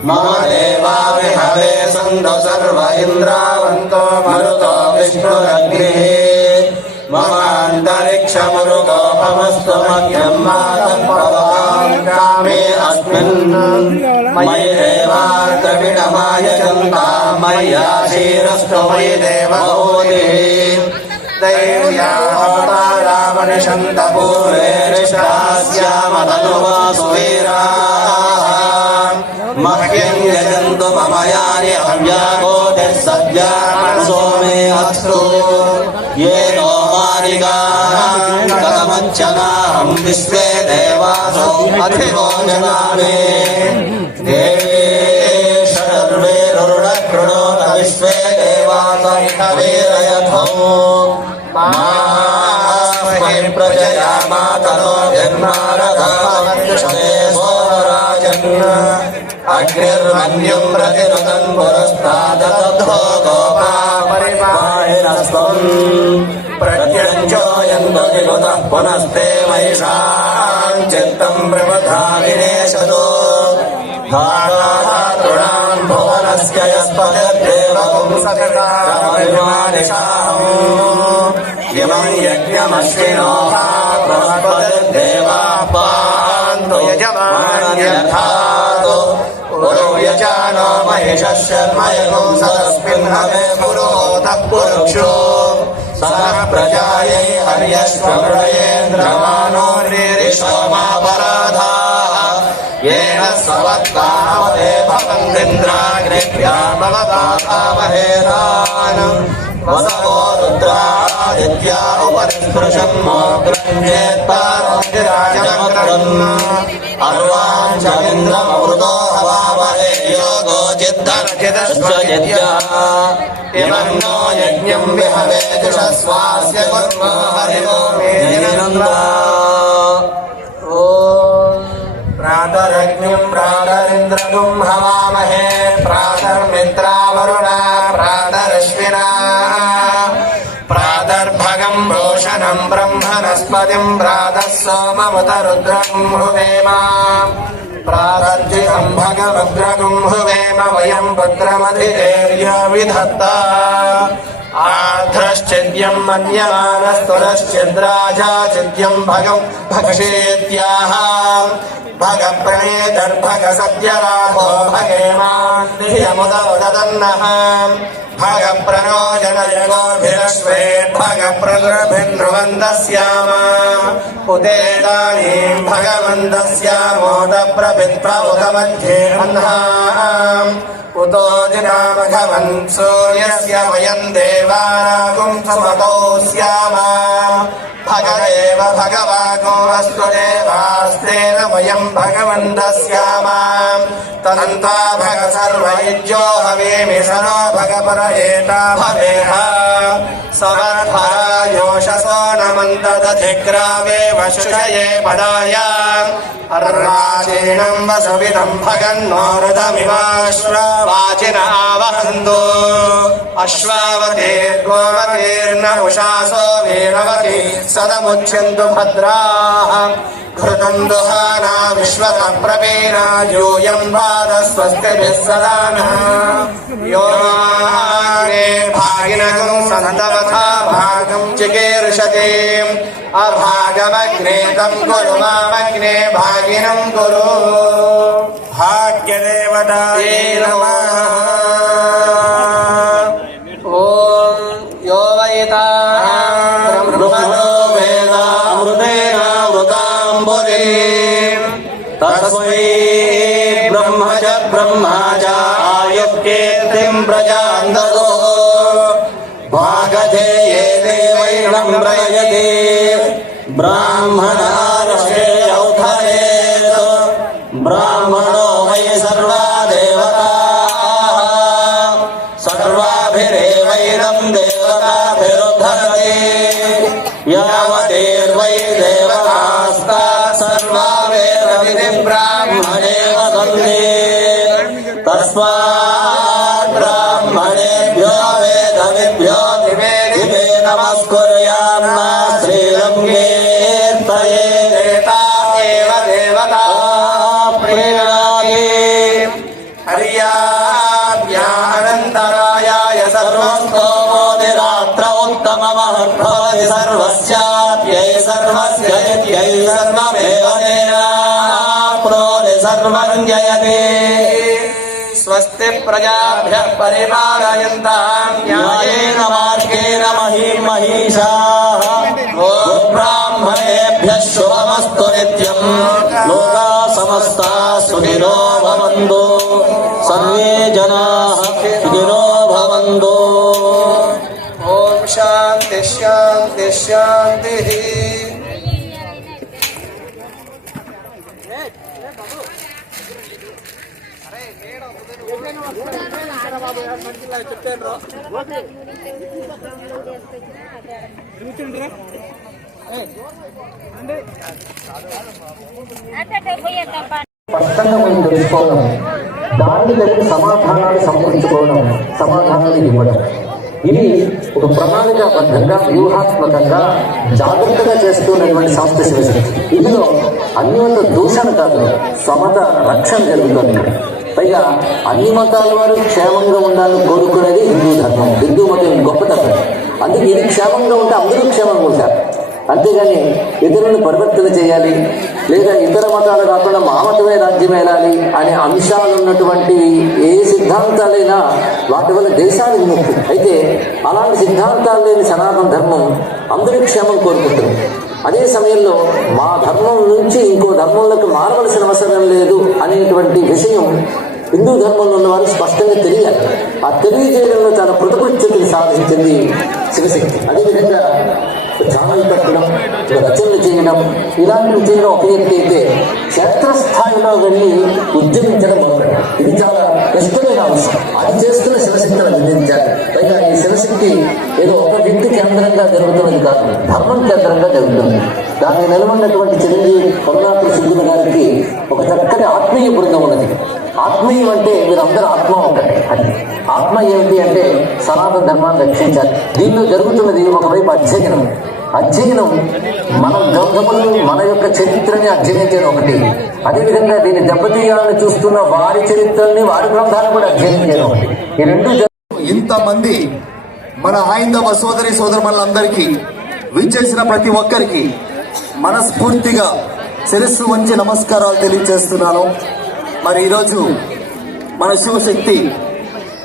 मम देवा विहवे सन्तो सर्व इन्द्रावन्तो मरुतो विष्णुरग्निः मम अन्तरिक्षमुरुगोपमस्तु मह्यं मातर्पवतां कामे अस्मिन् मयि देवार्द्रविणमायजन्ता मय्याशीरस्तु मयि देवभूतिः दैव्यावतारावनिषन्तपूर्वे निष्ठास्यामतनुवासुवीराः मह्यं यजन्तु मम यानि हव्याकोटिः सद्या मनसो मे अस्तु ये नो मानिकाः कथमञ्चनाहं विश्वे देवासो अधिको जनामे देवे शर्वेरुरुणकृणोत विश्वे देवासो वीरयथो मास्मै प्रजया मातरो जन्मारधावन्युषते सोमराजन् अग्निर्मन्युं प्रतिरुदन् पुरस्ताददधो गोपा परिपाहिरस्त्वम् प्रत्यञ्चोऽयन्तु विगुतः पुनस्ते महिषां चित्तं प्रवधा विनेशतो धारातृणां भुवनस्य यस्पतिर्देवं सवितारमहिमानिशाहम् इमं यज्ञमश्विनो बृहस्पतिर्देवाः पान्तु यजमान्यर्थातो गुरु यजानो महिषः शर्मयगुं सरस्मिन् हवे पुरोतः पुरुक्षो सः प्रजायै हर्यश्वमृळयेन्द्रमानो रीरिषोमापराधाः येन स्ववत्कामते भवन्दिन्द्राग्निभ्या भवतामहेतान् वसवो रुद्रादित्या उपरिस्पृशन्मोग्रन्येत्पारोगिराजमग्रन् अर्वाञ्चमिन्द्रमवृतो हवामहे योगो चिद्धर्जितश्वयज्ञः इमं नो यज्ञं विहवे जुषस्वास्य कुर्मो हरिवो मेदिनन्दा प्रातरग्निं प्रातरिन्द्रगुं हवामहे प्रातर्मित्रावरुणा प्रातरश्विना प्रातर्भगं भूषणं ब्रह्मणस्पतिं प्रातः सोममुतरुद्रं हुवेम प्रातर्जितं भगवद्रगुं हुवेम वयं पुत्रमधिदेर्य विधत्ता आर्द्रश्चिद्यं मन्यमानस्तुरश्चिद्राजा चिद्यं भगं भगषेत्याह भगप्रणेतर्भग सत्यराधो भगेमान्यमुदवदन्नः भगप्रणो जनयगोभिरश्वेद्भगप्रगृभिन्ध्रुवन्तस्याम उदेदानीं भगवन्तस्यामोदप्रभित्प्रमुखमध्ये अह्नाम् उतो दिनामघवन् सूर्यस्य वयं देवानागुं सुमतो स्याम भगदेव भगवागो अस्तु देवास्तेन वयं भगवन्तस्याम तदन्ता भग सर्वयज्ञो हवेमि सनो भगपर एता भवेह समर्थरायोषसो नमन्तदधिग्रावे वशुषये पदाय अर्वाचीनं वसुविदं भगन्नोरुधमिवाश्वाचिन आवहन्तु अश्वावतीर्गोवतीर्न उषासो वीरवती सदमुच्यन्तु भद्राः घृतं दुहाना विश्वतः प्रवीणा यूयं वादस्वस्तिभिः सदा नः यो भागिनगं सन्तवथा भागं चिकीर्षति अभागमग्ने तं कुरु मामग्ने भागिनं कुरु भाग्यदेवतायै नमः ॐ यो वैता तस्मै ब्रह्मा च आयुक्तेऽर्तिं प्रजां ददो भागधेये देवैनं प्रयते ब्राह्मणार्षे औथरेत् ब्राह्मणो वै सर्वा देवताः सर्वाभिरेवैनं देवताभिरुद्धरते यावदेर्वै देवतास्ता सर्वा वेदविधिं ब्राह्मणे वदन्ति तस्मात् ब्राह्मणेभ्यो वेदविभ्यो दिवे दिवे नमस्कुर्यान्न श्रीरङ्गेर्तये देवता एव देवता प्रीणाति हर्याभ्यानन्तरायाय सर्वस्तोमोदिरात्र उत्तममहद्भवति सर्वस्याप्यै सर्वस्य नित्यै सर्वमेव तेनाप्नोति सर्वं जयते स्वस्ति प्रजाभ्यः परिपालयन्तां न्यायेन मार्गेण महीं महिषाः गोब्राह्मणेभ्यः शुभमस्तु नित्यं लोकाः समस्ताः सुखिनो भवन्तु सर्वे जनाः सुखिनो भवन्तु ॐ शान्ति शान्ति शान्तिः స్పష్టంగా మనం తెలుసుకోవడం, దాని దగ్గర సమాధానాలు సమకూర్చుకోవడం, సమాధానాలు ఇవ్వడం, ఇది ఒక ప్రణాళికాబద్ధంగా వ్యూహాత్మకంగా జాగ్రత్తగా చేస్తున్నటువంటి శాస్త్ర శివశక్తి. ఇందులో అన్యోన్య దూషణ కాదు, సమత రక్షణ జరుగుతుంది. పైగా అన్ని మతాల వారు క్షేమంగా ఉండాలని కోరుకునేది హిందూ ధర్మం, హిందూ మతం గొప్పతనం. అందుకే ఇది క్షేమంగా ఉంటే అందరూ క్షేమంగా ఉంటారు. అంతేగాని ఇతరులను పరివర్తన చేయాలి, లేదా ఇతర మతాలు కాకుండా మా మతమే రాజ్యం వెళ్ళాలి అనే అంశాలు ఉన్నటువంటి ఏ సిద్ధాంతాలైనా వాటి వల్ల దేశానికి ముక్తి. అయితే అలాంటి సిద్ధాంతాలు లేని సనాతన ధర్మం అందరి క్షేమం కోరుకుంటుంది. అదే సమయంలో మా ధర్మం నుంచి ఇంకో ధర్మంలోకి మారవలసిన అవసరం లేదు అనేటువంటి విషయం హిందూ ధర్మంలో ఉన్న వారు స్పష్టంగా తెలియాలి. ఆ తెలియజేయడంలో చాలా కృతకృత్యతలు సాధించింది శివశక్తి. అదేవిధంగా ఛానల్ పెట్టడం, రచనలు చేయడం, ఇలాంటివి చేయడం ఒక ఎత్తు అయితే క్షేత్రస్థాయిలో వెళ్ళి ఉద్యమించడం మొదలు, ఇది చాలా కష్టమైన అంశం. అది చేస్తున్న శివశక్తిని అందించాలి. పైగా ఈ శివశక్తి ఏదో ఒక వ్యక్తి కేంద్రంగా జరుగుతున్నది కాదు, ధర్మం కేంద్రంగా జరుగుతుంది. దాన్ని నిలబడినటువంటి చిరంజీవి కొల్లాపూర్ సిద్ధుల గారికి ఒక చక్కటి ఆత్మీయ బృందం ఉన్నది. ఆత్మీయం అంటే వీరందరూ ఆత్మ ఒకటి. అది ఆత్మ ఏమిటి అంటే సనాతన ధర్మాన్ని రక్షించాలి. దీనిలో జరుగుతున్నది ఒకవైపు అధ్యయనం. అధ్యయనం మన గ్రంథములను, మన యొక్క చరిత్రని అధ్యయనం చేయడం ఒకటి. అదేవిధంగా దీన్ని దెబ్బతీయాలని చూస్తున్న వారి చరిత్రని, వారి గ్రంథాలను కూడా అధ్యయనం చేయడం ఒకటి. ఈ రెండు ఇంతమంది మన హైందవ సోదరి సోదరులందరికీ విచ్చేసిన ప్రతి ఒక్కరికి మనస్ఫూర్తిగా శిరస్సు వంచి నమస్కారాలు తెలియజేస్తున్నాను. మరి ఈరోజు మన శివశక్తి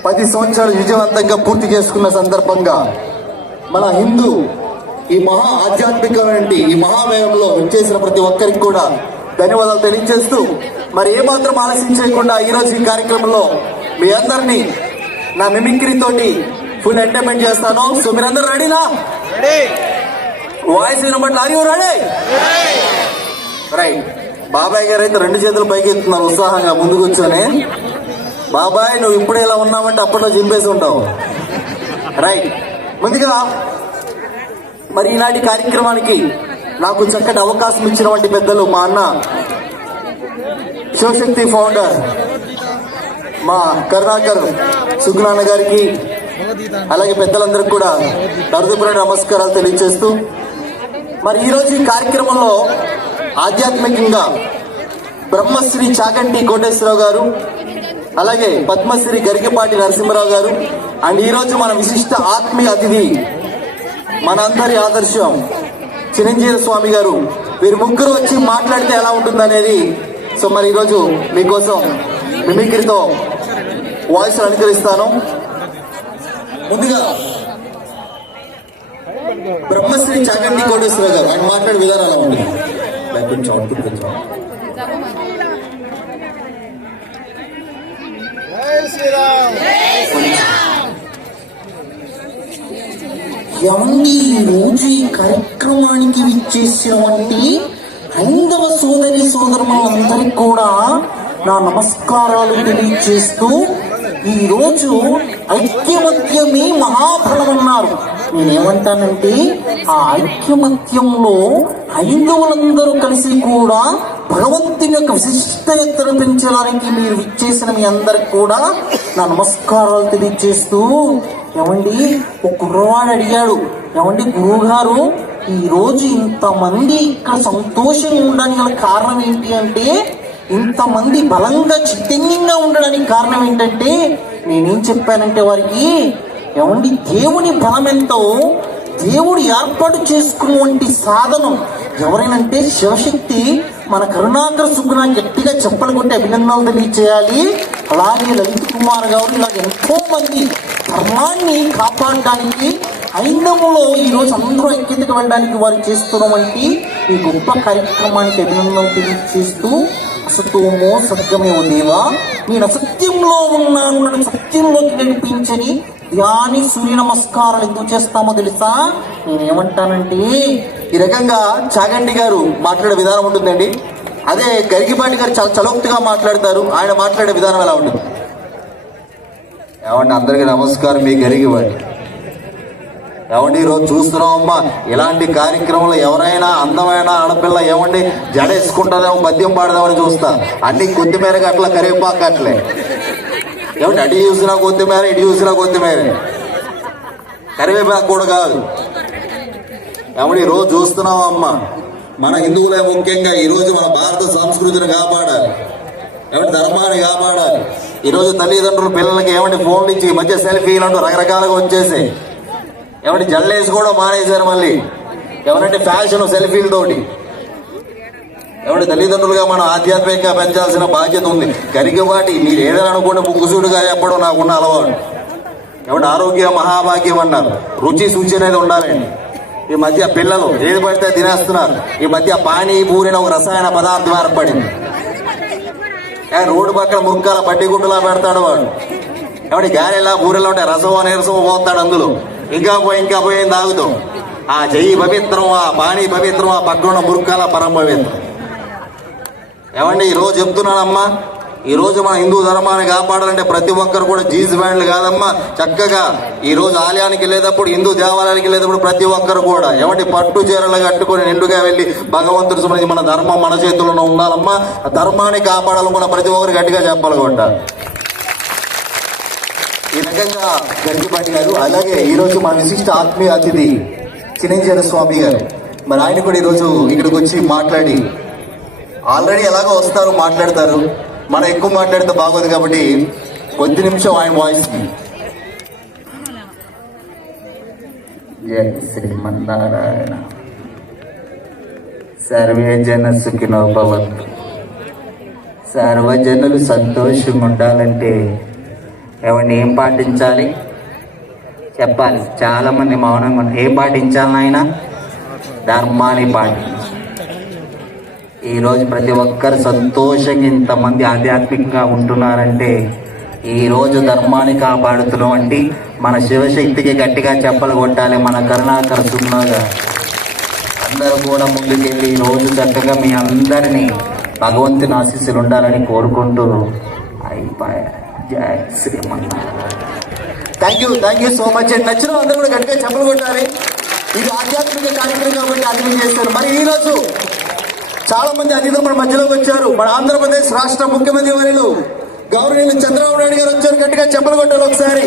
10 సంవత్సరాలు విజయవంతంగా పూర్తి చేసుకున్న సందర్భంగా మన హిందూ ఈ మహా ఆధ్యాత్మికమైన ఈ మహామేళంలో వచ్చేసిన ప్రతి ఒక్కరికి కూడా ధన్యవాదాలు తెలియజేస్తూ, మరి ఏమాత్రం ఆలస్యం చేయకుండా ఈరోజు ఈ కార్యక్రమంలో మీ అందరినీ నా మిమిక్రీతోటి ఫుల్ ఎంటర్టైన్మెంట్ చేస్తాను. సో మీరందరూ రెడీనా? వాయిస్ వినబట్టి ఆర్ యు రెడీ? రైట్. బాబాయ్ గారు అయితే 2 చేతులు పైకి ఎత్తున్నారు ఉత్సాహంగా ముందు కూర్చొని. బాబాయ్ నువ్వు ఇప్పుడు ఇలా ఉన్నావంటే అప్పట్లో చింపేసి ఉంటావు. రైట్. ముందుగా మరి ఈనాటి కార్యక్రమానికి నాకు చక్కటి అవకాశం ఇచ్చినటువంటి పెద్దలు మా అన్న శివశక్తి ఫౌండర్ మా కరుణాకర్ సుగ్నాన్న గారికి, అలాగే పెద్దలందరికీ కూడా హృదయపూర్వక నమస్కారాలు తెలియజేస్తూ, మరి ఈరోజు ఈ కార్యక్రమంలో ఆధ్యాత్మికంగా బ్రహ్మశ్రీ చాగంటి కోటేశ్వరరావు గారు, అలాగే పద్మశ్రీ గరికపాటి నరసింహరావు గారు, అండ్ ఈరోజు మన విశిష్ట ఆత్మీయ అతిథి మనందరి ఆదర్శం చిరంజీవి స్వామి గారు, వీరు ముగ్గురు వచ్చి మాట్లాడితే ఎలా ఉంటుందనేది. సో మరి ఈరోజు మీకోసం మిమిక్రీతో వాయిస్ అనుకరిస్తాను. ముందుగా బ్రహ్మశ్రీ చాగంటి కోటేశ్వరరావు గారు ఆయన మాట్లాడే విధానం ఎలా ఉంటుంది? కొంచెం అవుట్పుట్ కొంచెం. ఏమండి ఈ రోజు ఈ కార్యక్రమానికి విచ్చేసినటువంటి హైందవ సోదరి సోదరులందరికీ కూడా నా నమస్కారాలు తెలియజేస్తూ ఈ రోజు ఐక్యమత్యమే మహాఫలం అన్నారు. నేనేమంటానంటే ఆ ఐక్యమత్యంలో హైందవులందరూ కలిసి కూడా భగవంతుని యొక్క విశిష్టతను పెంచడానికి మీరు విచ్చేసిన మీ అందరికి కూడా నా నమస్కారాలు తెలియజేస్తూ, ఏమండి ఒక కుర్రవాడు అడిగాడు, ఏమండి గురువు గారు ఈ రోజు ఇంతమంది ఇక్కడ సంతోషంగా ఉండడానికి గల కారణం ఏంటి అంటే, ఇంతమంది బలంగా చైతన్యంగా ఉండడానికి కారణం ఏంటంటే, నేనేం చెప్పానంటే వారికి, ఏమండి దేవుని బలం ఎంతో దేవుడు ఏర్పాటు చేసుకున్నటువంటి సాధనం ఎవరైనంటే శివశక్తి. మన కరుణాకర సుగుణ గట్టిగా చెప్పలు కొట్టి అభినందనలు తెలియచేయాలి. అలాగే లలిత్ కుమార్ గారు ఇలాగ ఎంతో మంది ధర్మాన్ని కాపాడడానికి హైందవులో ఈరోజు అందరూ ఐక్యతకు వెళ్ళడానికి వారు చేస్తున్నటువంటి ఈ గొప్ప కార్యక్రమానికి అభినందనలు తెలియజేస్తూ, అసతోమో సత్యమేవో దేవా, నేను అసత్యంలో ఉన్నాను, నన్ను సత్యంలోకి నడిపించని ధ్యాని సూర్య నమస్కారాలు ఎందుకు చేస్తామో తెలుసా? నేనేమంటానంటే, ఈ రకంగా చాగంటి గారు మాట్లాడే విధానం ఉంటుందండి. అదే గరికిపాటి గారు చాలా చలోక్తిగా మాట్లాడతారు. ఆయన మాట్లాడే విధానం ఎలా ఉంటుంది? ఏమండి అందరికీ నమస్కారం. మీ గరికిపాటి ఏమండి ఈరోజు చూస్తున్నాం అమ్మా, ఇలాంటి కార్యక్రమంలో ఎవరైనా అందమైన ఆడపిల్ల ఏమండి జడేసుకుంటుందేమో పద్యం పాడదామని చూస్తా, అన్ని కొత్తిమీరగా అట్లా కరివేపాకు అట్లే. ఏమంటే అటు చూసినా కొత్తిమీర, ఇటు చూసినా కొత్తిమీర, కరివేపాకు కూడా కాదు. ఏమంటే ఈరోజు చూస్తున్నాం అమ్మ, మన హిందువులే ముఖ్యంగా ఈరోజు మన భారత సంస్కృతిని కాపాడాలి, ఏమంటే ధర్మాన్ని కాపాడాలి. ఈరోజు తల్లిదండ్రులు పిల్లలకి ఏమంటే ఫోన్లు ఇచ్చి ఈ మధ్య సెల్ఫీలు అంటూ రకరకాలుగా వచ్చేసాయి. ఏమంటే జల్లేసి కూడా మానేశారు మళ్ళీ, ఏమంటే ఫ్యాషన్ సెల్ఫీలతోటి. ఏమంటే తల్లిదండ్రులుగా మనం ఆధ్యాత్మికంగా పెంచాల్సిన బాధ్యత ఉంది. గరికపాటి మీరు ఏదైనా అనుకుంటే ముక్కుసూడుగా చెప్పడం నాకున్న అలవాటు. ఏమంటే ఆరోగ్యం మహాభాగ్యం అన్నారు, రుచి శుచి అనేది ఉండాలండి. ఈ మధ్య పిల్లలు ఏది పడితే తినేస్తున్నారు. ఈ మధ్య పానీ పూరిన ఒక రసాయన పదార్థం ఏర్పడింది. రోడ్డు పక్కన ముక్కల బడ్డీ గుడ్డులా పెడతాడు వాడు. ఏమంటే గారెలా పూరెలా ఉంటాయి, రసమో నీరసమో పోతాడు అందులో. ఇంకా పోయి తాగుతాం. ఆ చెయ్యి పవిత్రం, ఆ పానీ పవిత్రం, ఆ పక్కన మురుక్కల పరం పవిత్రం. ఏమండి ఈరోజు చెప్తున్నానమ్మా, ఈరోజు మన హిందూ ధర్మాన్ని కాపాడాలంటే ప్రతి ఒక్కరు కూడా జీన్స్ ప్యాంట్లు కాదమ్మా, చక్కగా ఈరోజు ఆలయానికి వెళ్ళేటప్పుడు, హిందూ దేవాలయానికి వెళ్ళేటప్పుడు ప్రతి ఒక్కరు కూడా ఏమంటే పట్టు చీరలు కట్టుకొని నిండుగా వెళ్ళి భగవంతుడి సంబంధించి మన ధర్మం మన చేతుల్లో ఉండాలమ్మా. ధర్మాన్ని కాపాడాలనుకున్న ప్రతి ఒక్కరు గట్టిగా చెప్పాలి కొట్ట. ఈ రకంగా గరికిపాటి గారు. అలాగే ఈరోజు మన విశిష్ట ఆత్మీయ అతిథి చిరంజీవ స్వామి గారు, మరి ఆయన కూడా ఈరోజు ఇక్కడికి వచ్చి మాట్లాడి, ఆల్రెడీ ఎలాగో వస్తారు మాట్లాడతారు, మనం ఎక్కువ మాట్లాడితే బాగోదు కాబట్టి కొద్ది నిమిషం ఆయన వాయిస్. జయ శ్రీమన్నారాయణ. సర్వే జన సుఖినో భవంతు. సర్వజనులు సంతోషంగా ఉండాలంటే ఎవరిని ఏం పాటించాలి చెప్పాలి. చాలా మంది మౌనంగా ఉన్నారు. ఏం పాటించాలి ఆయన? ధర్మాన్ని పాటించాలి. ఈరోజు ప్రతి ఒక్కరు సంతోషంగా ఇంతమంది ఆధ్యాత్మికంగా ఉంటున్నారంటే ఈరోజు ధర్మాన్ని కాపాడుతున్నటువంటి మన శివశక్తికి గట్టిగా చెప్పలు కొట్టాలి. మన కరుణాకర సున్నాగా అందరూ కూడా ముందుకెళ్ళి ఈరోజు చక్కగా మీ అందరినీ భగవంతుని ఆశీస్సులు ఉండాలని కోరుకుంటూ అయిపోయా. జై Srimannarayana. Thank you so much అండి. నచ్చిన అందరూ కూడా గట్టిగా చెప్పలు కొట్టాలి. ఇది ఆధ్యాత్మిక కార్యక్రమం కాబట్టి అర్థం చేస్తారు. మరి ఈరోజు చాలా మంది అతిథులు మన మధ్యలోకి వచ్చారు. మన ఆంధ్రప్రదేశ్ రాష్ట్ర ముఖ్యమంత్రి వర్యులు గౌరవనీయులు చంద్రబాబు నాయుడు గారు వచ్చారు. గట్టిగా చెప్పలు కొట్టారు ఒకసారి.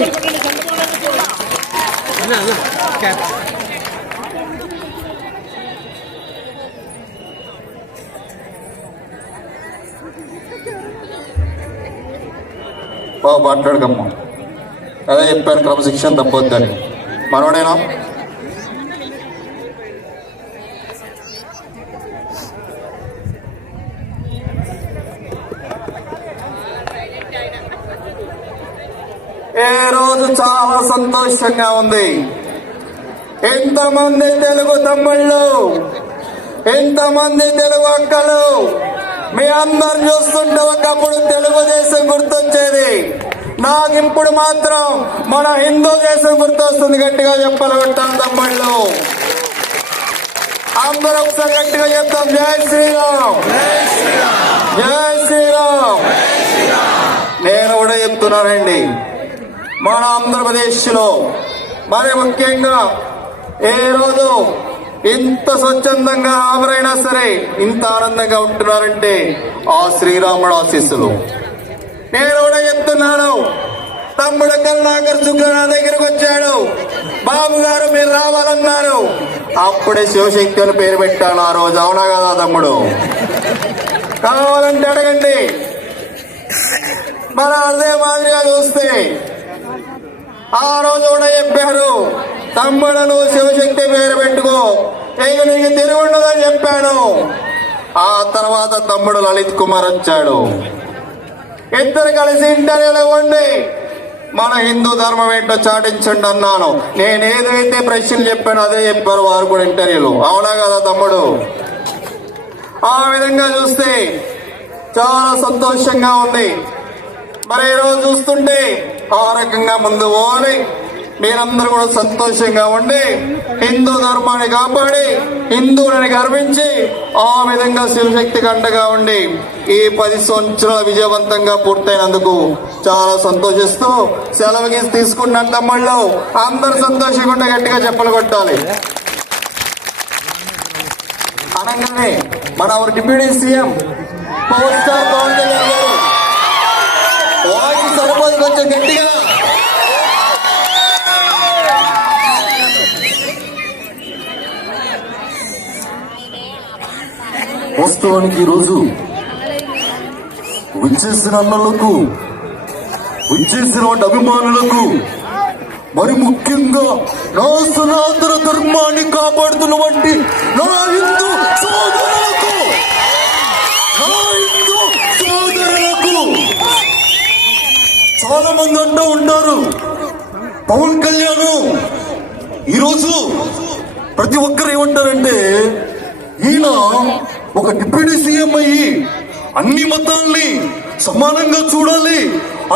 బాబు మాట్లాడకమ్మా, అదే చెప్పాను క్రమశిక్షణ తప్పొద్దని. మనోడేనా? ఏ రోజు చాలా సంతోషంగా ఉంది. ఎంతమంది తెలుగు తమ్ముళ్ళు, ఎంతమంది తెలుగు అక్కలు, మీ అందరు చూస్తుంటే ఒకప్పుడు తెలుగుదేశం గుర్తొచ్చేది. నాకు ఇప్పుడు మాత్రం మన హిందూ దేశం గుర్తొస్తుంది. గట్టిగా చెప్పాలి కొట్టాను తమ్ముళ్ళు. అందరూ ఒకసారి గట్టిగా చెప్తాం, జై శ్రీరామ్, జై శ్రీరామ్. నేను కూడా చెప్తున్నానండి, మన ఆంధ్రప్రదేశ్ లో మరి ముఖ్యంగా ఏ రోజు ఇంత స్వచ్ఛందంగా ఎవరైనా సరే ఇంత ఆనందంగా ఉంటున్నారంటే ఆ శ్రీరాముడు ఆశీస్సులు. నేను కూడా చెప్తున్నాను, తమ్ముడు కరుణాకర్ శుక్ల నా దగ్గరకు వచ్చాడు, బాబు గారు మీరు రావాలన్నారు, అప్పుడే శివశక్తి అని పేరు పెట్టాను ఆ రోజు. అవునా కదా తమ్ముడు? కావాలంటే అడగండి. మన అదే మాదిరిగా చూస్తే ఆ రోజు కూడా చెప్పారు, తమ్ముడు నువ్వు శివశక్తి పేరు పెట్టుకో, ఇక నీకు తిరుగుండదని చెప్పాను. ఆ తర్వాత తమ్ముడు లలిత్ కుమార్ వచ్చాడు. ఇద్దరు కలిసి ఇంటర్వ్యూలో ఉండి మన హిందూ ధర్మం ఏంటో చాటించండి అన్నాను. నేను ఏదైతే ప్రశ్నలు చెప్పానో అదే చెప్పారు వారు కూడా ఇంటర్వ్యూలో. అవునా కదా తమ్ముడు? ఆ విధంగా చూస్తే చాలా సంతోషంగా ఉంది. మరి ఈరోజు చూస్తుంటే ఆ రకంగా ముందు పోని మీరందరూ కూడా సంతోషంగా ఉండి హిందూ ధర్మాన్ని కాపాడి హిందువులని గర్వించి ఆ విధంగా శివశక్తికి అండగా ఉండి ఈ 10 సంవత్సరాలు విజయవంతంగా పూర్తయినందుకు చాలా సంతోషిస్తూ సెలవుకి తీసుకున్నాను తమ్ముళ్ళు. అందరూ సంతోషంగా ఉంటే గట్టిగా చెప్పలు కొట్టాలి. అనగానే మన deputy CM power star Pavan Kalyan గారు వాయిస్ సరిపోదు, కొంచెం గట్టిగా. వాస్తవానికి ఈరోజు వచ్చేసిన అన్నలకు, వచ్చేసిన అభిమానులకు, మరి ముఖ్యంగా నా సనాతన ధర్మాన్ని కాపాడుతున్న వంటి నా హిందూ సోదరులకు, చాలా మంది అంటూ ఉంటారు, పవన్ కళ్యాణ్ ఈరోజు ప్రతి ఒక్కరు ఏమంటారంటే ఈయన ఒక డిప్యూటీ సీఎం అయ్యి అన్ని మతాల్ని సమానంగా చూడాలి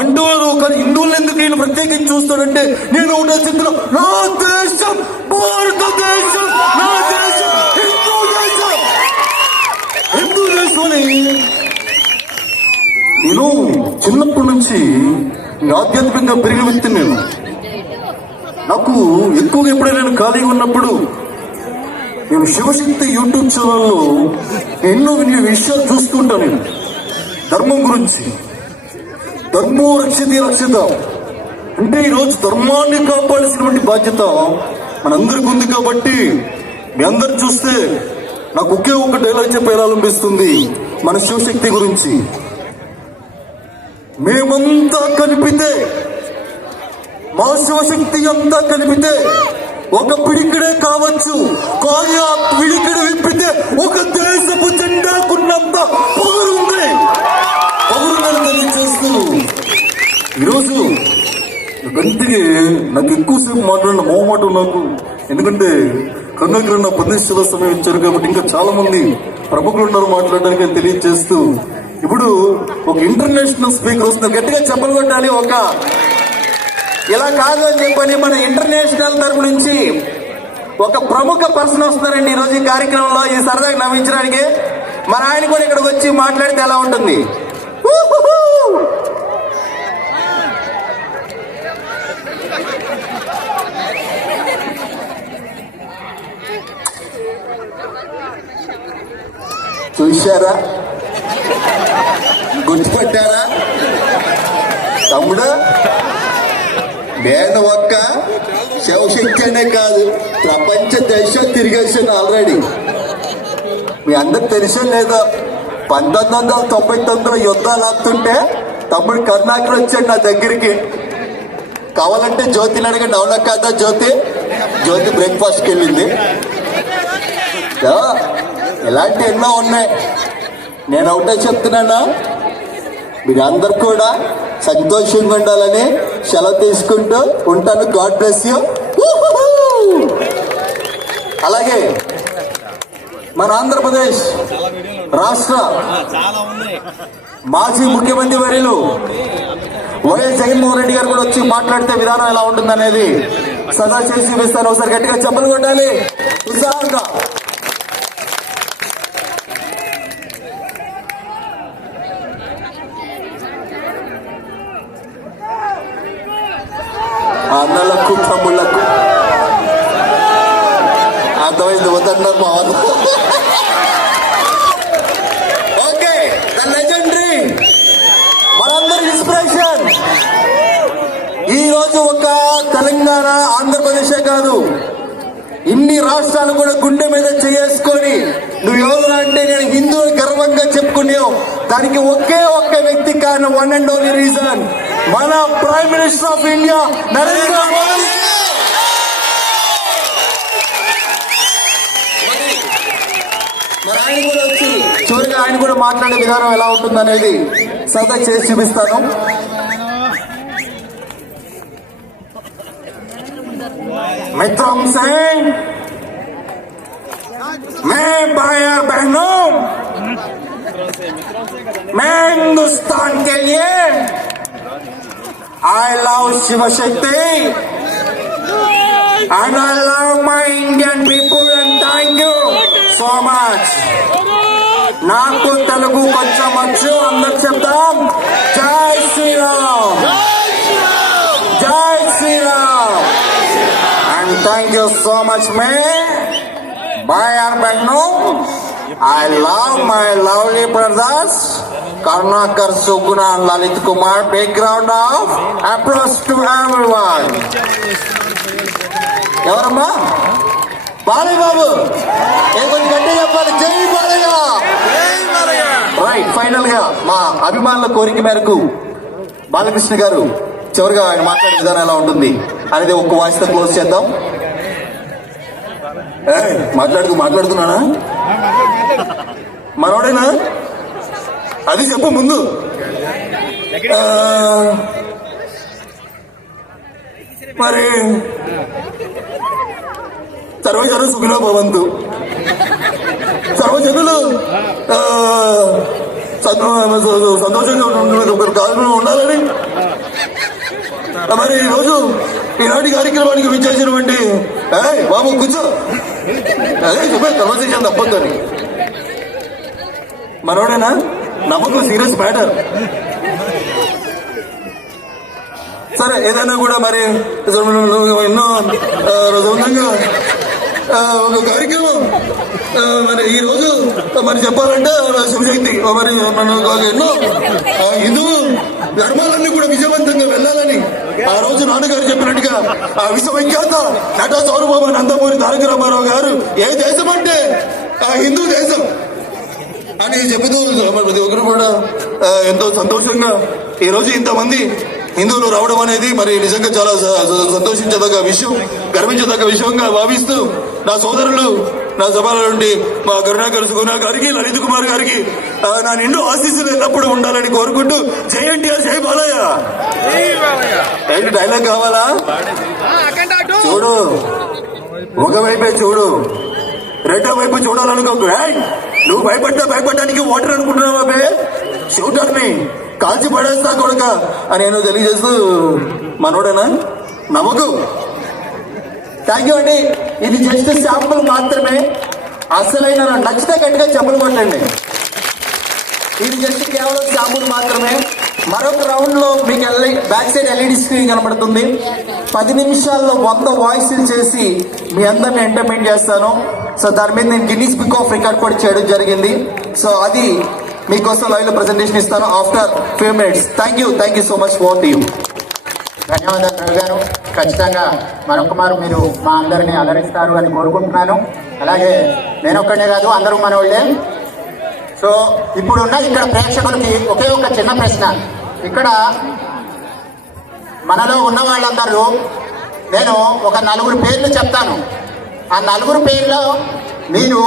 అంటారు, కానీ హిందువులు ఎందుకు ఈయన ప్రత్యేకించి చూస్తాడంటే నేను ఒకటే చెప్తున్నా, నా దేశం భారతదేశం, నా దేశం హిందూ దేశం. హిందూ దేశం అని నేను చిన్నప్పటి నుంచి ఆధ్యాత్మికంగా పెరిగిన వ్యక్తి. నేను నాకు ఎక్కువగా ఎప్పుడైనా నేను ఖాళీగా ఉన్నప్పుడు నేను శివశక్తి యూట్యూబ్ ఛానల్లో ఎన్నో విషయాలు చూస్తుంటాను. నేను ధర్మం గురించి, ధర్మో రక్షిత రక్షిత అంటే ఈరోజు ధర్మాన్ని కాపాడాల్సినటువంటి బాధ్యత మనందరికీ ఉంది. కాబట్టి మీ అందరు చూస్తే నాకు ఒకే ఒక డైలాగ్ చెప్పాలనిపిస్తుంది మన శివశక్తి గురించి. మేమంతా కలిపితే, మా శివశక్తి అంతా కలిపితే ఒక పిడికిడే కావచ్చు, కానీ ఆ పిడికిడు విప్పితే ఒక దేశపు జెండాకున్నంత పవరుంది. పవరుందని తెలియజేస్తూ ఈరోజు గంటికి నాకు ఎక్కువసేపు మాట్లాడిన మొహమాటం నాకు, ఎందుకంటే కరుణాకర్ నా 10 నిమిషాల సమయం ఇచ్చారు కాబట్టి ఇంకా చాలా మంది ప్రముఖులు ఉన్నారు మాట్లాడడానికి అని తెలియజేస్తూ ఇప్పుడు ఒక ఇంటర్నేషనల్ స్పీకర్ వస్తున్నారు, గట్టిగా చెప్పలు కొట్టాలి. ఒక ఇలా కాదు అని చెప్పని మన ఇంటర్నేషనల్ తరపు నుంచి ఒక ప్రముఖ పర్సన్ వస్తున్నారండి ఈరోజు ఈ కార్యక్రమంలో, ఈ సరదాగా నవ్వించడానికి. మరి ఆయన కూడా ఇక్కడికి వచ్చి మాట్లాడితే ఎలా ఉంటుంది? చూశారా, గుర్తుపట్టారా తమ్ముడు? నేను ఒక్క శివశక్తి అనే కాదు, ప్రపంచ దేశం తిరిగేసాను ఆల్రెడీ. మీ అందరికి తెలిసే లేదో 1999 యుద్ధాలు ఆపుతుంటే తమ్ముడు కరుణాకర్ వచ్చాడు నా దగ్గరికి. కావాలంటే జ్యోతిని అడగండి, అవునా కదా? జ్యోతి బ్రేక్ఫాస్ట్కి వెళ్ళింది. ఇలాంటి ఎన్నో ఉన్నాయి. నేను ఒకటే చెప్తున్నాను, మీరు అందరు కూడా సంతోషంగా ఉండాలని సెలవు తీసుకుంటూ ఉంటాను. God bless you. అలాగే మన ఆంధ్రప్రదేశ్ రాష్ట్ర మాజీ ముఖ్యమంత్రి వర్యులు వైఎస్ జగన్మోహన్ రెడ్డి గారు కూడా వచ్చి మాట్లాడితే విధానం ఎలా ఉంటుంది అనేది సదా చేసి చూపిస్తాను. ఒకసారి గట్టిగా చెప్పలు కొట్టాలి ఉత్సాహంగా. అన్నలకు తమ్ముళ్లకు అర్థమైంది వద్దన్నారు మా వాళ్ళు. ఓకే, ద లెజెండరీ మనందరి ఇన్స్పిరేషన్. ఈ రోజు ఒక తెలంగాణ ఆంధ్రప్రదేశే కాదు, ఇన్ని రాష్ట్రాలు కూడా గుండె మీద చేసుకొని నువ్వు ఎవరు అంటే నేను హిందూ గర్వంగా చెప్పుకున్నావు. దానికి ఒకే ఒక్క వ్యక్తి కారణం, వన్ అండ్ ఓన్లీ రీజన్, మన prime minister of India Narendra Modi. మరి ఆయన కూడా వచ్చి చివరిగా ఆయన కూడా మాట్లాడే విధానం ఎలా ఉంటుందనేది సదా చేసి చూపిస్తాను. मित्रों से मैं भाई और बहनों, मैं हिंदुस्तान के लिए I love Shiv Shakti and I love my Indian people and thank you so much. నాకు తెలుగు కొంచెం వచ్చు, అందరు చెప్తాం జై శ్రీరామ్, జై Sriram. And thank you so much, man. Bhai and Behno, I love my lovely brothers, Karnakar, Suguna and Lalit Kumar. Background of applause to everyone. ఎవరమ్మా? బాలయ్య బాబు, కొంచెం గట్టి చెప్పాలి, జై బాలయ్య. రైట్, ఫైనల్ గా మా అభిమానుల కోరిక మేరకు బాలకృష్ణ గారు చివరిగా ఆయన మాట్లాడే విధానం ఎలా ఉంటుంది అనేది ఒక్క వాయిస్ తో క్లోజ్ చేద్దాం. మాట్లాడుతున్నానా? మనోడేనా? అది చెప్పు ముందు. మరి సర్వజను సుఖినో భవంతు, సర్వజనులు సంతోషంగా ఉండాలని మరి ఈరోజు ఈనాటి కార్యక్రమానికి విచ్చేసినటువంటి బాబు కూర్చో, అదే చెప్పే కన్వర్సేషన్ తప్పొద్దని. మనోడేనా? నమ్మకం సీరియస్ మ్యాటర్. సరే, ఏదైనా కూడా మరి ఎన్నో సొంతంగా ఒక కార్యక్రమం మరి ఈ రోజు మరి చెప్పాలంటే శివశక్తి మరి మన ఎన్నో హిందూ ధర్మాలన్నీ కూడా విజయవంతంగా వెళ్ళాలని ఆ రోజు నాన్నగారు చెప్పినట్టుగా ఆ విశ్వవిఖ్యాత నట సార్వభౌమ నందమూరి తారక రామారావు గారు ఏ దేశం అంటే ఆ హిందూ దేశం అని చెబుతూ ప్రతి ఒక్కరు కూడా ఎంతో సంతోషంగా ఈ రోజు ఇంతమంది హిందువులు రావడం అనేది మరి నిజంగా చాలా సంతోషించదగ్గ విషయం, గర్వించదగ్గ విషయంగా భావిస్తూ నా సోదరులు, నా సభల నుండి మా కరుణాకర్ సుగుణ గారికి, లలిత్ కుమార్ గారికి నా నిండు ఆశీస్సులు ఎల్లప్పుడూ ఉండాలని కోరుకుంటూ జై ఎన్టీఆర్, జై బాలయ్య. ఏంటి డైలాగ్ కావాలా? చూడు, ఒకవైపే చూడు, రెండో వైపు చూడాలనుకో. నువ్వు భయపడడానికి ఓటర్ అనుకుంటున్నావా? బే షూటర్ మీ కాల్చి పడేస్తా కొడుక అని నేను తెలియజేస్తూ మనోడేనా? నమ్మకు. థ్యాంక్ యూ అండి. ఇది జస్ట్ శాంపుల్ మాత్రమే. అసలైన నచ్చితే గట్టిగా చెప్పులు కొట్టండి. ఇది జస్ట్ కేవలం శాంపుల్ మాత్రమే. మరొక రౌండ్ లో మీకు బ్యాక్ సైడ్ ఎల్ఈడి స్క్రీన్ కనబడుతుంది. 10 నిమిషాల్లో 100 వాయిస్లు చేసి మీ అందరిని ఎంటర్టైన్ చేస్తాను. సో దాని మీద నేను గిన్నీస్ బుక్ ఆఫ్ రికార్డ్ కూడా చేయడం జరిగింది. సో అది మీకోసం లైవ్ లో ప్రెజెంటేషన్ ఇస్తాను after few minutes. Thank you so much for you. ధన్యవాదాలు రవి గారు. ఖచ్చితంగా మరొకమారు మీరు మా అందరినీ అలరిస్తారు అని కోరుకుంటున్నాను. అలాగే నేను ఒక్కడే కాదు, అందరూ మన వాళ్ళే. సో ఇప్పుడున్న ఇక్కడ ప్రేక్షకులకి ఒకే ఒక చిన్న ప్రశ్న. ఇక్కడ మనలో ఉన్న వాళ్ళందరూ నేను ఒక 4 పేర్లు చెప్తాను. ఆ 4 పేర్లు మీరు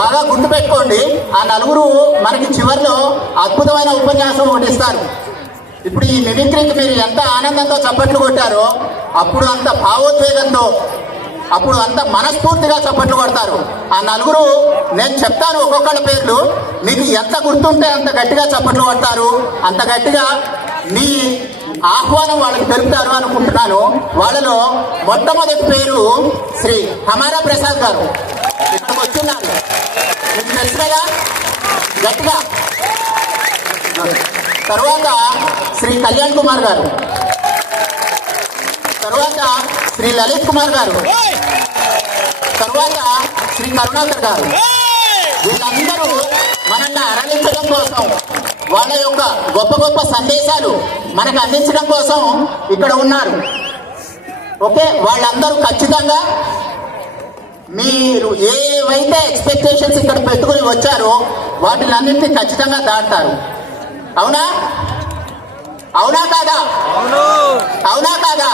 బాగా గుర్తుపెట్టుకోండి. ఆ 4 మనకి చివరిలో అద్భుతమైన ఉపన్యాసం ఒకటి ఇస్తారు. ఇప్పుడు ఈ మిమిక్రీకి మీరు ఎంత ఆనందంతో చప్పట్లు కొట్టారో అప్పుడు అంత భావోద్వేగంతో, అప్పుడు అంత మనస్ఫూర్తిగా చప్పట్లు కొడతారు. ఆ 4 నేను చెప్తాను ఒక్కొక్కళ్ళ పేర్లు, మీకు ఎంత గుర్తుంటే అంత గట్టిగా చప్పట్లు కొడతారు, అంత గట్టిగా మీ ఆహ్వానం వాళ్ళకి తెలుపుతారు అనుకుంటున్నాను. వాళ్ళలో మొట్టమొదటి పేరు శ్రీ హమారా ప్రసాద్ గారు ఇక్కడికి వచ్చున్నారు. మీకు తెలుసు కదా, గట్టిగా. తర్వాత శ్రీ కళ్యాణ్ కుమార్ గారు, తర్వాత శ్రీ లలిత్ కుమార్ గారు, తర్వాత శ్రీ కరుణాకర్ గారు. వీళ్ళందరూ మనల్ని అరలించడం కోసం, వాళ్ళ యొక్క గొప్ప గొప్ప సందేశాలు మనకు అందించడం కోసం ఇక్కడ ఉన్నారు. ఓకే, వాళ్ళందరూ ఖచ్చితంగా మీరు ఏవైతే ఎక్స్పెక్టేషన్స్ ఇక్కడ పెట్టుకుని వచ్చారో వాటిని అన్నింటినీ ఖచ్చితంగా దాటుతారు. అవునా? అవునా కాదా? అవునా కాదా?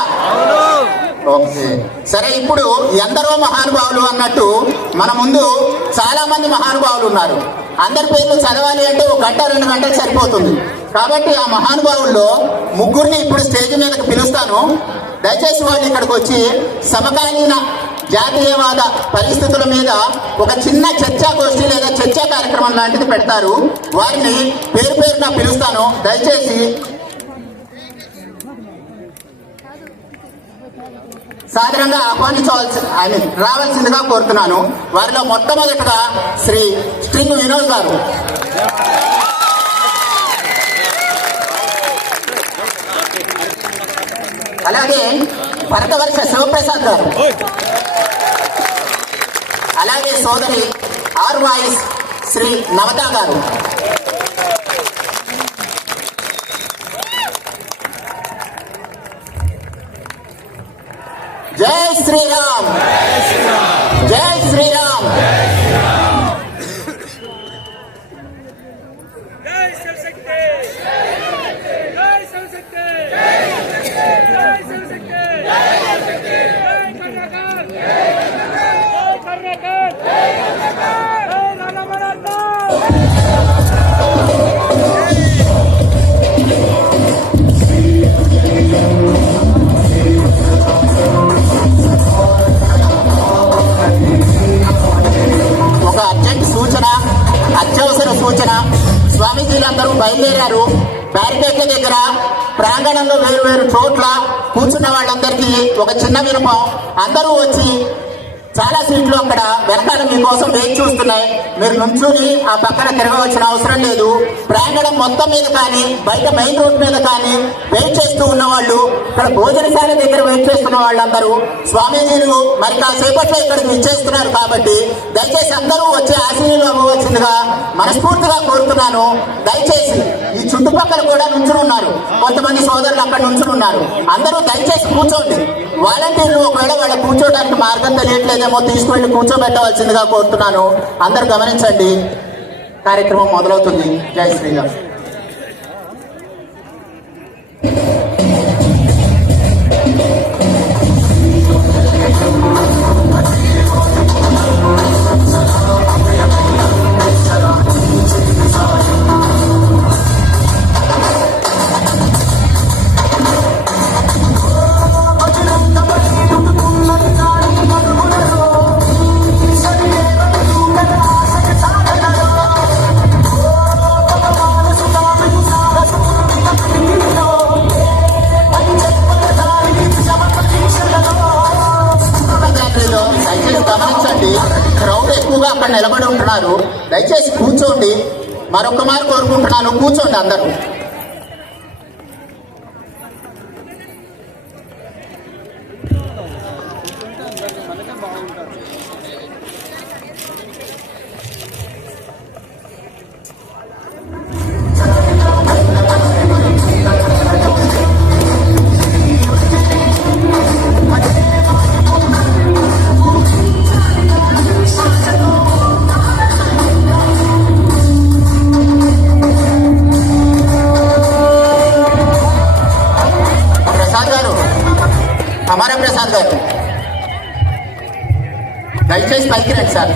ఓకే, సరే. ఇప్పుడు ఎందరో మహానుభావులు అన్నట్టు మన ముందు చాలా మంది మహానుభావులు ఉన్నారు. అందరి పేర్లు చదవాలి అంటే 1 గంట 2 గంటలు సరిపోతుంది. కాబట్టి ఆ మహానుభావుల్లో ముగ్గురిని ఇప్పుడు స్టేజ్ మీదకి పిలుస్తాను. దయచేసి వాళ్ళు ఇక్కడికి వచ్చి సమకాలీన జాతీయవాద పరిస్థితుల మీద ఒక చిన్న చర్చాగోష్ఠి లేదా చర్చా కార్యక్రమం లాంటిది పెడతారు. వారిని పేరు పేరున పిలుస్తాను. దయచేసి సాధారణంగా రావాల్సిందిగా కోరుతున్నాను. వారిలో మొట్టమొదటిగా శ్రీ స్ట్రింగ్ వినోద్ గారు, అలాగే భరతవర్ష శివప్రసాద్ గారు, అలాగే సోదరి ఆర్ వాయిస్ శ్రీ నవత గారు, జై శ్రీరామ్, జై శ్రీరామ్. అత్యవసర సూచన. స్వామీజీలందరూ బయలుదేరారు. బ్యారికేడ్ల దగ్గర ప్రాంగణంలో వేరు వేరు చోట్ల కూర్చున్న వాళ్ళందరికీ ఒక చిన్న వినపం. అందరూ వచ్చి చాలా సీట్లు అక్కడ వెనకాల మీకోసం వేచి చూస్తున్నాయి. మీరు నుంచుని ఆ పక్కన తిరగవలసిన అవసరం లేదు. ప్రాంగణం మొత్తం మీద కానీ బయట మెయిన్ రోడ్ మీద కానీ వెయిట్ చేస్తూ ఉన్న వాళ్ళు, ఇక్కడ భోజనశాల దగ్గర వెయిట్ చేస్తున్న వాళ్ళందరూ స్వామీజీలు మరి కాసేపట్లో ఇక్కడికి ఇచ్చేస్తున్నారు. కాబట్టి దయచేసి అందరూ వచ్చి ఆశీనులు అవ్వవలసిందిగా మనస్ఫూర్తిగా కోరుతున్నాను. దయచేసి ఈ చుట్టుపక్కల కూడా నుంచుని ఉన్నారు, కొంతమంది సోదరులు అక్కడ నుంచుని ఉన్నారు. అందరూ దయచేసి కూర్చోండి. వాలంటీర్లు ఒకవేళ వాళ్ళ కూర్చోడానికి మార్గం తెలియట్లేదేమో తీసుకువెళ్ళి కూర్చోబెట్టవలసిందిగా కోరుతున్నాను. అందరూ గమనించండి, కార్యక్రమం మొదలవుతుంది. జై శ్రీరామ్. క్రౌడ్ ఎక్కువగా అక్కడ నిలబడి ఉంటున్నారు. దయచేసి కూర్చోండి. మరొక మారు కోరుకుంటున్నాను, కూర్చోండి అందరూ. హమారా ప్రసాద్ గారు దయచేసి పైకి రండి సార్.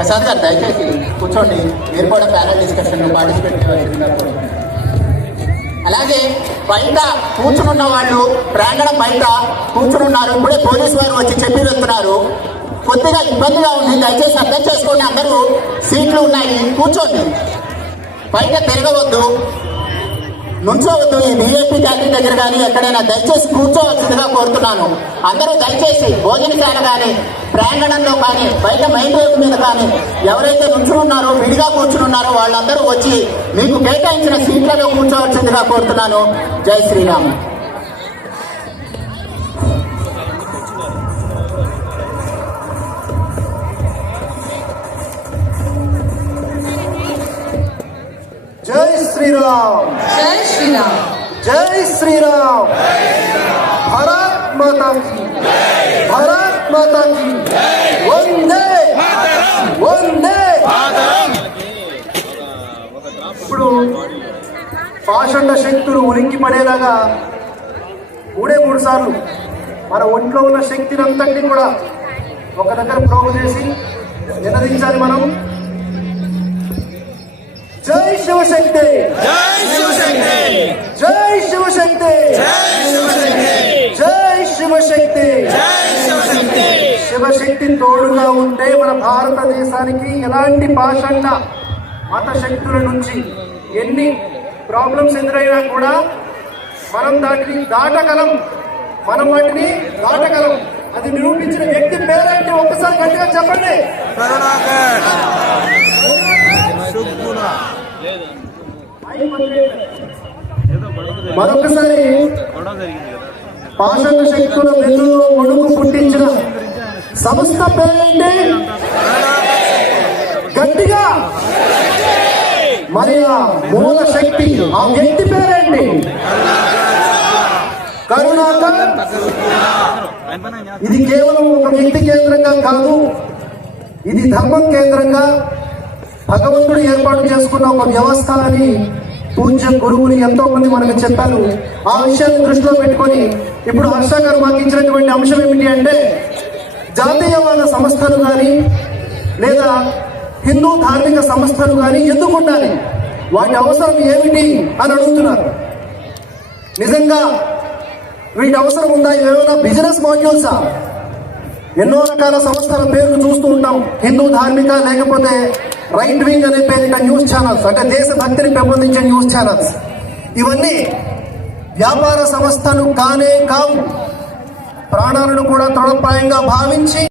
ప్రసాద్ గారు దయచేసి కూర్చోండి, మీరు కూడా ప్యానల్ డిస్కషన్లో పార్టిసిపేట్ చేయాలి. అలాగే బయట కూర్చునున్న వాళ్ళు ప్రాంగణం బయట కూర్చునున్నారు. ఇప్పుడే పోలీసు వారు వచ్చి చెప్పి వెళ్తున్నారు. కొద్దిగా ఇబ్బందిగా ఉంది, దయచేసి అర్థం చేసుకోండి. అందరూ సీట్లు ఉన్నాయి, కూర్చోండి, బయట తిరగవద్దు, నుంచోవద్దు. ఈ విఐపీ క్యాంటీన్ దగ్గర కానీ ఎక్కడైనా దయచేసి కూర్చోవలసిందిగా కోరుతున్నాను. అందరూ దయచేసి భోజనశాల కానీ ప్రాంగణంలో కానీ బయట మెయిన్ రోడ్డు మీద కానీ ఎవరైతే నుంచున్నారో విడిగా కూర్చున్నారో వాళ్ళందరూ వచ్చి మీకు కేటాయించిన సీట్లలో కూర్చోవలసిందిగా కోరుతున్నాను. జై శ్రీరామ్. జై శ్రీరామ్. జై శ్రీరామ్. జై శ్రీరామ్. భారత్ మాతా కీ, భారత్ మాతా కీ. వందే వందే. ఇప్పుడు పాషండ శక్తులు ఉనికి పడేలాగా మూడు సార్లు మన ఒంట్లో ఉన్న శక్తిని అంతటినీ కూడా ఒక దగ్గర ప్రోగు చేసి నినదించాలి మనం. జై శివశక్తి, జై శివశక్తి, జై శివశక్తి, జై శివశక్తి, జై శివశక్తి. శివశక్తి తోడుగా ఉంటే మన భారతదేశానికి ఎలాంటి పాషండ మత శక్తుల నుంచి ఎన్ని ప్రాబ్లమ్స్ ఎదురైనా కూడా మనం దాటగలం, మనం వాటిని దాటగలం. అది నిరూపించిన వ్యక్తి పేరేంటి ఒక్కసారి గట్టిగా చెప్పండి. మరొకసారి పాషండ శక్తుల వెలుగులో ఒడుగు పుట్టించిన సంస్థ పేరేంటి? గట్టిగా. మరి ఆ మూల శక్తి, ఆ వ్యక్తి పేరేంటి? కరుణాకర్. ఇది కేవలం ఒక వ్యక్తి కేంద్రంగా కాదు, ఇది ధర్మం కేంద్రంగా భగవంతుడు ఏర్పాటు చేసుకున్న ఒక వ్యవస్థ అని పూజ్య గురువుని ఎంతో మంది మనకు చెప్పారు. ఆ విషయాన్ని దృష్టిలో పెట్టుకొని ఇప్పుడు హర్ష గారు మాకు ఇచ్చినటువంటి అంశం ఏమిటి అంటే, జాతీయవాద సంస్థలు కానీ లేదా హిందూ ధార్మిక సంస్థలు కానీ ఎందుకు ఉండాలి, వాటి అవసరం ఏమిటి అని అడుగుతున్నారు. నిజంగా వీటి అవసరం ఉందా? ఏమైనా బిజినెస్ మాడ్యూల్సా? ఎన్నో రకాల సంస్థల పేర్లు చూస్తూ ఉంటాం. హిందూ ధార్మిక, లేకపోతే రైట్ వింగ్ అనే పేరిట న్యూస్ ఛానల్స్, అంటే దేశభక్తిని పెంపొందించే న్యూస్ ఛానల్స్. ఇవన్నీ వ్యాపార సంస్థలు కానే కావు. ప్రాణాలను కూడా తృణప్రాయంగా భావించి